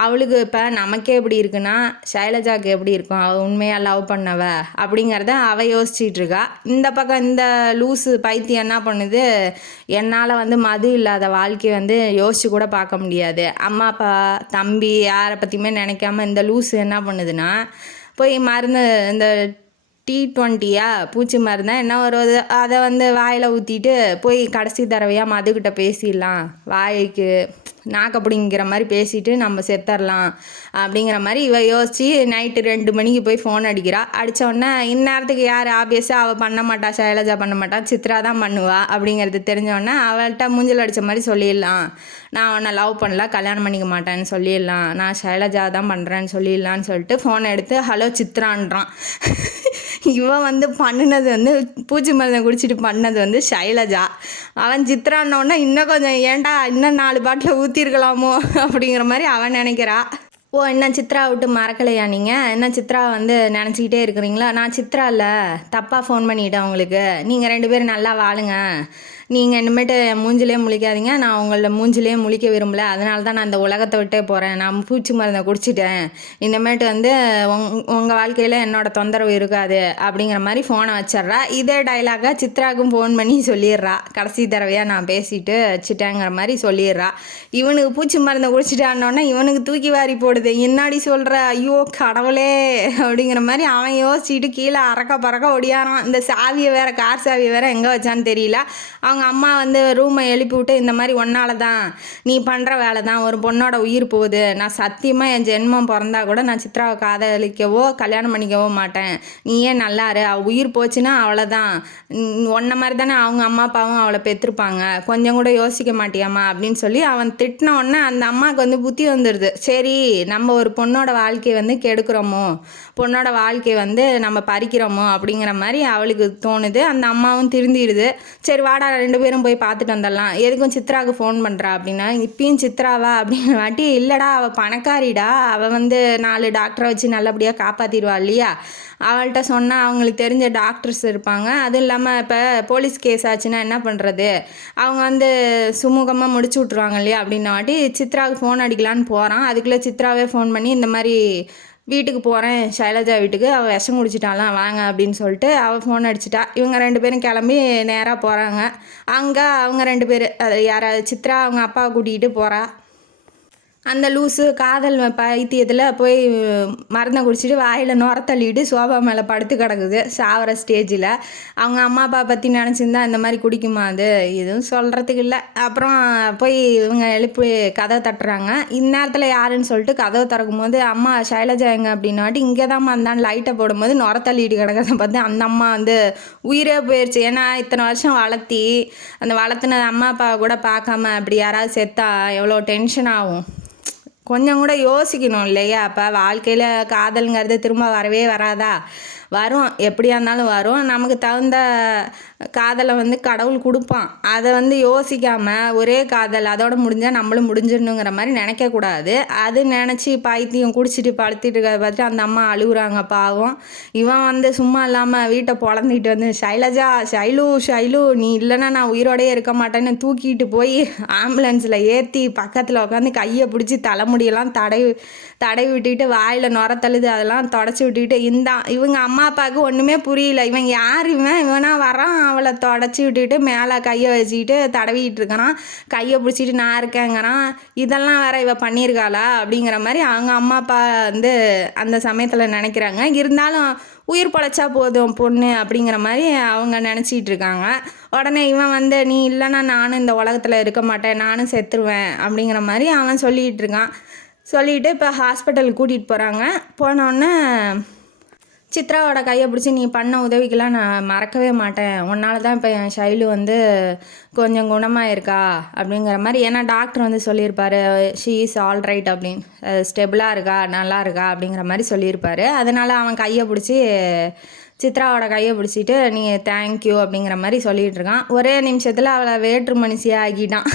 அவளுக்கு இப்போ நமக்கே எப்படி இருக்குன்னா ஷைலஜாவுக்கு எப்படி இருக்கும், அவள் உண்மையாக லவ் பண்ணவ அப்படிங்கிறத அவள் யோசிச்சுட்டு இருக்கா. இந்த பக்கம் இந்த லூஸு பைத்தியம் என்ன பண்ணுது, என்னால் வந்து மது இல்லாத வாழ்க்கையை வந்து யோசிச்சு கூட பார்க்க முடியாது, அம்மா அப்பா தம்பி யாரை பற்றியுமே நினைக்காம இந்த லூஸு என்ன பண்ணுதுன்னா போய் மருந்து இந்த T20 பூச்சி மருந்தா என்ன வருது, அதை வந்து வாயில் ஊற்றிட்டு போய் கடைசி தடவையாக மதுக்கிட்ட பேசிடலாம், வாய்க்கு நாக்கப்பிடிங்கிற மாதிரி பேசிட்டு நம்ம செத்துடலாம் அப்படிங்கிற மாதிரி இவ யோசித்து நைட்டு 2 மணிக்கு போய் ஃபோன் அடிக்கிறா. அடித்தோடனே இந்நேரத்துக்கு யார், ஆப்வியஸாக அவள் பண்ண மாட்டா, ஷைலஜா பண்ண மாட்டா, சித்ரா தான் பண்ணுவா அப்படிங்கிறது தெரிஞ்சோடனே அவள்கிட்ட மூஞ்சில் அடித்த மாதிரி சொல்லிடலாம், நான் அவனை லவ் பண்ணல, கல்யாணம் பண்ணிக்க மாட்டேன்னு சொல்லிடலாம், நான் ஷைலஜா தான் பண்ணுறேன்னு சொல்லிடலான்னு சொல்லிட்டு ஃபோனை எடுத்து ஹலோ சித்ரான்றான். இவன் வந்து பண்ணினது வந்து பூச்சி மருந்தை குடிச்சிட்டு பண்ணது வந்து ஷைலஜா. அவன் சித்ரான்னொன்னே இன்னும் கொஞ்சம் ஏன்டா இன்னும் 4 பாட்டில் ஊற்றிருக்கலாமோ அப்படிங்கிற மாதிரி அவன் நினைக்கிறா. ஓ என்ன சித்ரா விட்டு மறக்கலையா நீங்கள், என்ன சித்ரா வந்து நினச்சிக்கிட்டே இருக்கிறீங்களா, நான் சித்ரா இல்லை தப்பாக ஃபோன் பண்ணிட்டேன் உங்களுக்கு, நீங்கள் 2 பேரும் நல்லா வாழுங்க, நீங்கள் இனிமேட்டு மூஞ்சிலே முழிக்காதீங்க, நான் உங்கள மூஞ்சிலே முழிக்க விரும்பலை, அதனால தான் நான் இந்த உலகத்தை விட்டே போகிறேன், நான் பூச்சி மருந்தை குடிச்சிட்டேன், இனிமேட்டு வந்து உங்கள் வாழ்க்கையில் என்னோடய தொந்தரவு இருக்காது அப்படிங்கிற மாதிரி ஃபோனை வச்சிட்றா. இதே டைலாக சித்ராவுக்கும் ஃபோன் பண்ணி சொல்லிடுறா, கடைசி தடவையாக நான் பேசிட்டு வச்சுட்டேங்கிற மாதிரி சொல்லிடுறா. இவனுக்கு பூச்சி மருந்தை குடிச்சிட்டான்னொன்னே இவனுக்கு தூக்கி வாரி போடுது, என்னாடி சொல்கிற, ஐயோ கடவுளே அப்படிங்கிற மாதிரி அவன் யோசிச்சுட்டு கீழே அறக்க பறக்க ஒடியாரான். இந்த சாவியை வேறு, கார் சாவியை வேறு எங்கே வச்சான்னு தெரியல. அவங்க அவங்க அம்மா வந்து ரூமை எழுப்பி விட்டு இந்த மாதிரி ஒன்னால தான் நீ பண்ணுற வேலை தான் ஒரு பொண்ணோட உயிர் போகுது, நான் சத்தியமாக என் ஜென்மம் பிறந்தா கூட நான் சித்ராவை காதலிக்கவோ கல்யாணம் பண்ணிக்கவோ மாட்டேன், நீ ஏன் நல்லாரு, அவள் உயிர் போச்சுன்னா அவ்வளோதான், ஒன்றை மாதிரி தானே அவங்க அம்மா அப்பாவும் அவளை பெற்றிருப்பாங்க, கொஞ்சம் கூட யோசிக்க மாட்டியாம்மா அப்படின்னு சொல்லி அவன் திட்டின உடனே அந்த அம்மாவுக்கு வந்து புத்தி வந்துடுது. சரி நம்ம ஒரு பொண்ணோட வாழ்க்கையை வந்து கெடுக்கிறோமோ, பொண்ணோட வாழ்க்கையை வந்து நம்ம பறிக்கிறோமோ அப்படிங்கிற மாதிரி அவளுக்கு தோணுது. அந்த அம்மாவும் திருந்திடுது. சரி வாடா 2 பேரும் போய் பார்த்துட்டு வந்துடலாம், எதுக்கும் சித்ராவுக்கு ஃபோன் பண்ணுறா அப்படின்னா, இப்பயும் சித்ராவா அப்படின்னு வாட்டி, இல்லைடா அவள் பணக்காரிடா, அவள் வந்து 4 டாக்டரை வச்சு நல்லபடியாக காப்பாற்றிடுவா இல்லையா, அவள்கிட்ட சொன்னால் அவங்களுக்கு தெரிஞ்ச டாக்டர்ஸ் இருப்பாங்க, அதுவும் இல்லாமல் இப்போ போலீஸ் கேஸ் ஆச்சுன்னா என்ன பண்ணுறது, அவங்க வந்து சுமூகமாக முடிச்சு விட்ருவாங்க இல்லையா அப்படின்ன வாட்டி சித்ராவுக்கு ஃபோன் அடிக்கலான்னு போகிறான். அதுக்குள்ளே சித்ராவே ஃபோன் பண்ணி இந்த மாதிரி வீட்டுக்கு போகிறேன், ஷைலஜா வீட்டுக்கு, அவள் விஷம் குடிச்சிட்டாலாம் வாங்க அப்படின்னு சொல்லிட்டு அவள் ஃபோன் அடிச்சிட்டா. இவங்க 2 பேரும் கிளம்பி நேராக போகிறாங்க. அங்கே அவங்க 2 பேர், யாராவது சித்ரா அவங்க அப்பாவை கூட்டிகிட்டு போகிறா. அந்த லூஸு காதல் பைத்தியத்தில் போய் மருந்தை குடிச்சிட்டு வாயில் நுரத்தள்ளிட்டு சோபா மேலே படுத்து கிடக்குது சாவர ஸ்டேஜில். அவங்க அம்மா அப்பா பற்றி நினச்சிருந்தா இந்த மாதிரி குடிக்குமா, அது எதுவும் சொல்கிறதுக்கு இல்லை. அப்புறம் போய் இவங்க எழுப்பி கதவை தட்டுறாங்க. இந்நேரத்தில் யாருன்னு சொல்லிட்டு கதவை திறக்கும் போது, அம்மா ஷைலஜா எங்க அப்படின்னாட்டி, இங்கே தான் இருந்தான் லைட்டை போடும்போது நுரத்தள்ளிட்டு கிடக்கிறத பார்த்து அந்த அம்மா வந்து உயிரே போயிடுச்சு. ஏன்னா இத்தனை வருஷம் வளர்த்தி அந்த வளர்த்துன அம்மா அப்பாவை கூட பார்க்காம அப்படி யாராவது செத்தா எவ்வளோ டென்ஷன் ஆகும். கொஞ்சம் கூட யோசிக்கணும் இல்லையா. அப்போ வாழ்க்கையில் காதலுங்கிறது திரும்ப வரவே வராதா, வரும், எப்படியா இருந்தாலும் வரும். நமக்கு தகுந்த காதலை வந்து கடவுள் கொடுப்பான். அதை வந்து யோசிக்காமல் ஒரே காதல் அதோட முடிஞ்சால் நம்மளும் முடிஞ்சிடணுங்கிற மாதிரி நினைக்கக்கூடாது. அது நினச்சி பைத்தியம் குடிச்சிட்டு படுத்திட்டு இருக்கிறத பார்த்துட்டு அந்த அம்மா அழுகுறாங்க பாவம். இவன் வந்து சும்மா இல்லாமல் வீட்டை பொழந்துக்கிட்டு வந்து, ஷைலஜா ஷைலு நீ இல்லைன்னா நான் உயிரோடையே இருக்க மாட்டேன்னு தூக்கிட்டு போய் ஆம்புலன்ஸில் ஏற்றி பக்கத்தில் உட்காந்து கையை பிடிச்சி தலைமுடியெல்லாம் தடவி விட்டுக்கிட்டு வாயில் நுரத்தழுது அதெல்லாம் தொடச்சி விட்டுக்கிட்டு இவங்க அம்மா அப்பாவுக்கு ஒன்றுமே புரியல. இவன் யார், இவனா வரான், அவளை தொடச்சி விட்டுக்கிட்டு மேலே கையை வச்சுக்கிட்டு தடவிக்கிட்டு இருக்கிறான், கையை பிடிச்சிட்டு நான் இருக்கேங்கிறான். இதெல்லாம் வேற இவ பண்ணியிருக்காளா அப்படிங்கிற மாதிரி அவங்க அம்மா அப்பா வந்து அந்த சமயத்தில் நினைக்கிறாங்க. இருந்தாலும் உயிர் பொழைச்சா போதும் பொண்ணு அப்படிங்கிற மாதிரி அவங்க நினச்சிக்கிட்டு இருக்காங்க. உடனே இவன் வந்து, நீ இல்லைன்னா நானும் இந்த உலகத்தில் இருக்க மாட்டேன், நானும் செத்துருவேன் அப்படிங்கிற மாதிரி அவன் சொல்லிகிட்டு இருக்கான். சொல்லிவிட்டு இப்போ ஹாஸ்பிட்டலுக்கு கூட்டிகிட்டு போகிறாங்க. போனோடனே சித்ராவோட கையை பிடிச்சி, நீ பண்ண உதவிக்கெல்லாம் நான் மறக்கவே மாட்டேன், உன்னால தான் இப்போ என் ஷைலு வந்து கொஞ்சம் குணமாக இருக்கா அப்படிங்கிற மாதிரி. ஏன்னா டாக்டர் வந்து சொல்லியிருப்பாரு ஷீ இஸ் ஆல் ரைட் அப்படின்னு, ஸ்டெபிளாக இருக்கா நல்லா இருக்கா அப்படிங்கிற மாதிரி சொல்லியிருப்பாரு. அதனால் அவன் கையை பிடிச்சி சித்ராவோட கையை பிடிச்சிட்டு நீ தேங்க்யூ அப்படிங்கிற மாதிரி சொல்லிகிட்டு இருக்கான். ஒரே நிமிஷத்தில் அவளை வேற்று மனுஷியாக ஆக்கிட்டான்.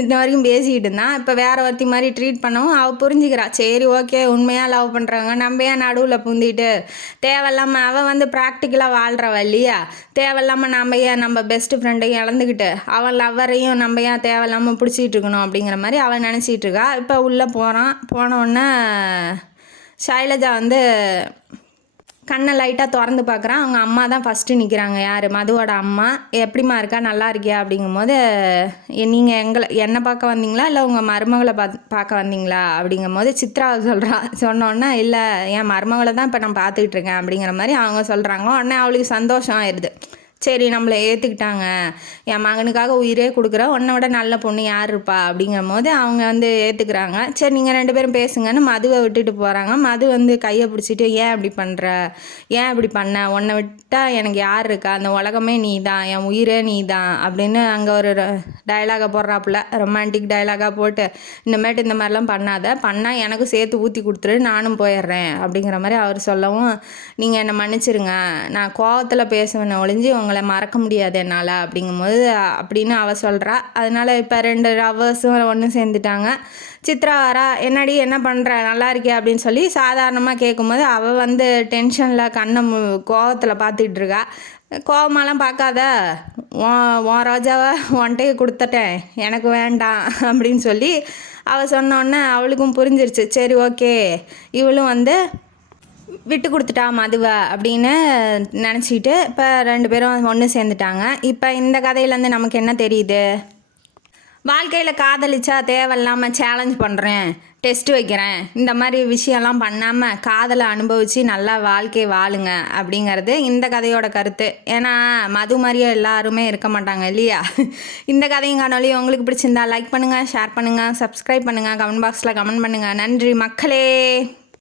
இந்த வரைக்கும் பேசிக்கிட்டு இருந்தான். இப்போ வேற ஒருத்தி மாதிரி ட்ரீட் பண்ணவும் அவள் புரிஞ்சுக்கிறா. சரி ஓகே, உண்மையாக லவ் பண்ணுறாங்க, நம்ம ஏன் நடுவில் புந்திட்டு தேவையில்லாமல், அவள் வந்து ப்ராக்டிக்கலாக வாழ்கிறவ இல்லையா, தேவையில்லாமல் நம்ம ஏன் நம்ம பெஸ்ட் ஃப்ரெண்டையும் இழந்துக்கிட்டு அவன் லவ்வரையும் நம்ம ஏன் தேவையில்லாமல் பிடிச்சிட்டு இருக்கணும் அப்படிங்கிற மாதிரி அவள் நினச்சிட்டு இருக்கா. இப்போ உள்ளே போனோடனே ஷைலஜா வந்து கண்ணை லைட்டாக திறந்து பார்க்குறான். அவங்க அம்மா தான் ஃபஸ்ட்டு நிற்கிறாங்க. யார், மதுவோட அம்மா. எப்படிம்மா இருக்கா, நல்லா இருக்கியா அப்படிங்கும்போது, நீங்கள் என்னை பார்க்க வந்தீங்களா இல்லை உங்கள் மருமகளை பார்க்க வந்தீங்களா அப்படிங்கும்போது சித்ரா சொன்னோன்னே, இல்லை என் மருமகளை தான் இப்போ நான் பார்த்துக்கிட்டு இருக்கேன் அப்படிங்கிற மாதிரி அவங்க சொல்கிறாங்க. உடனே அவளுக்கு சந்தோஷம் ஆயிடுது. சரி நம்மளை ஏற்றுக்கிட்டாங்க, என் மகனுக்காக உயிரே கொடுக்குற உன்னை விட நல்ல பொண்ணு யார் இருப்பா அப்படிங்கிற போது அவங்க வந்து ஏற்றுக்கிறாங்க. சரி நீங்கள் 2 பேரும் பேசுங்கன்னு மதுவை விட்டுட்டு போகிறாங்க. மது வந்து கையை பிடிச்சிட்டு, ஏன் இப்படி பண்ணுற, ஏன் இப்படி பண்ண, உன்னை விட்டால் எனக்கு யார் இருக்கா, அந்த உலகமே நீ தான், என் உயிரே நீ தான் அப்படின்னு அங்கே ஒரு டைலாகை போடுறாப்புல, ரொமான்டிக் டைலாகாக போட்டு, இனிமேட்டு இந்த மாதிரிலாம் பண்ணால் எனக்கு சேர்த்து ஊற்றி கொடுத்துரு, நானும் போயிடுறேன் அப்படிங்கிற மாதிரி அவர் சொல்லவும், நீங்கள் என்னை மன்னிச்சிருங்க, நான் கோவத்தில் பேசுவேன் ஒழிஞ்சு உங்களை மறக்க முடியாது என்னால் அப்படிங்கும்போது அப்படின்னு அவள் சொல்கிறா. அதனால் இப்போ 2 லவ்வர்ஸும் ஒன்று சேர்ந்துட்டாங்க. சித்ரா வரா, என்னடி என்ன பண்ணுற, நல்லா இருக்கியா அப்படின்னு சொல்லி சாதாரணமாக கேட்கும்போது அவள் வந்து டென்ஷனில் கண்ணை கோவத்தில் பார்த்துக்கிட்டு இருக்கா. கோவமாலாம் பார்க்காத, உன் ரோஜாவை உன்கிட்டே கொடுத்துட்டேன், எனக்கு வேண்டாம் அப்படின்னு சொல்லி அவள் சொன்னோன்னே அவளுக்கும் புரிஞ்சிருச்சு. சரி ஓகே, இவளும் வந்து விட்டு கொடுத்துட்டா மதுவை அப்படின்னு நினச்சிக்கிட்டு இப்போ 2 பேரும் ஒன்று சேர்ந்துட்டாங்க. இப்போ இந்த கதையிலேருந்து நமக்கு என்ன தெரியுது, வாழ்க்கையில் காதலிச்சா தேவையில்லாமல் சேலஞ்ச் பண்ணுறேன், டெஸ்ட் வைக்கிறேன், இந்த மாதிரி விஷயம்லாம் பண்ணாமல் காதலை அனுபவித்து நல்லா வாழ்க்கை வாழுங்க அப்படிங்கிறது இந்த கதையோட கருத்து. ஏன்னா மது மாதிரியே எல்லாருமே இருக்க மாட்டாங்க இல்லையா? இந்த கதையும் காணொலி உங்களுக்கு பிடிச்சிருந்தா லைக் பண்ணுங்கள், ஷேர் பண்ணுங்கள், சப்ஸ்கிரைப் பண்ணுங்கள், கமெண்ட் பாக்ஸில் கமெண்ட் பண்ணுங்கள். நன்றி மக்களே.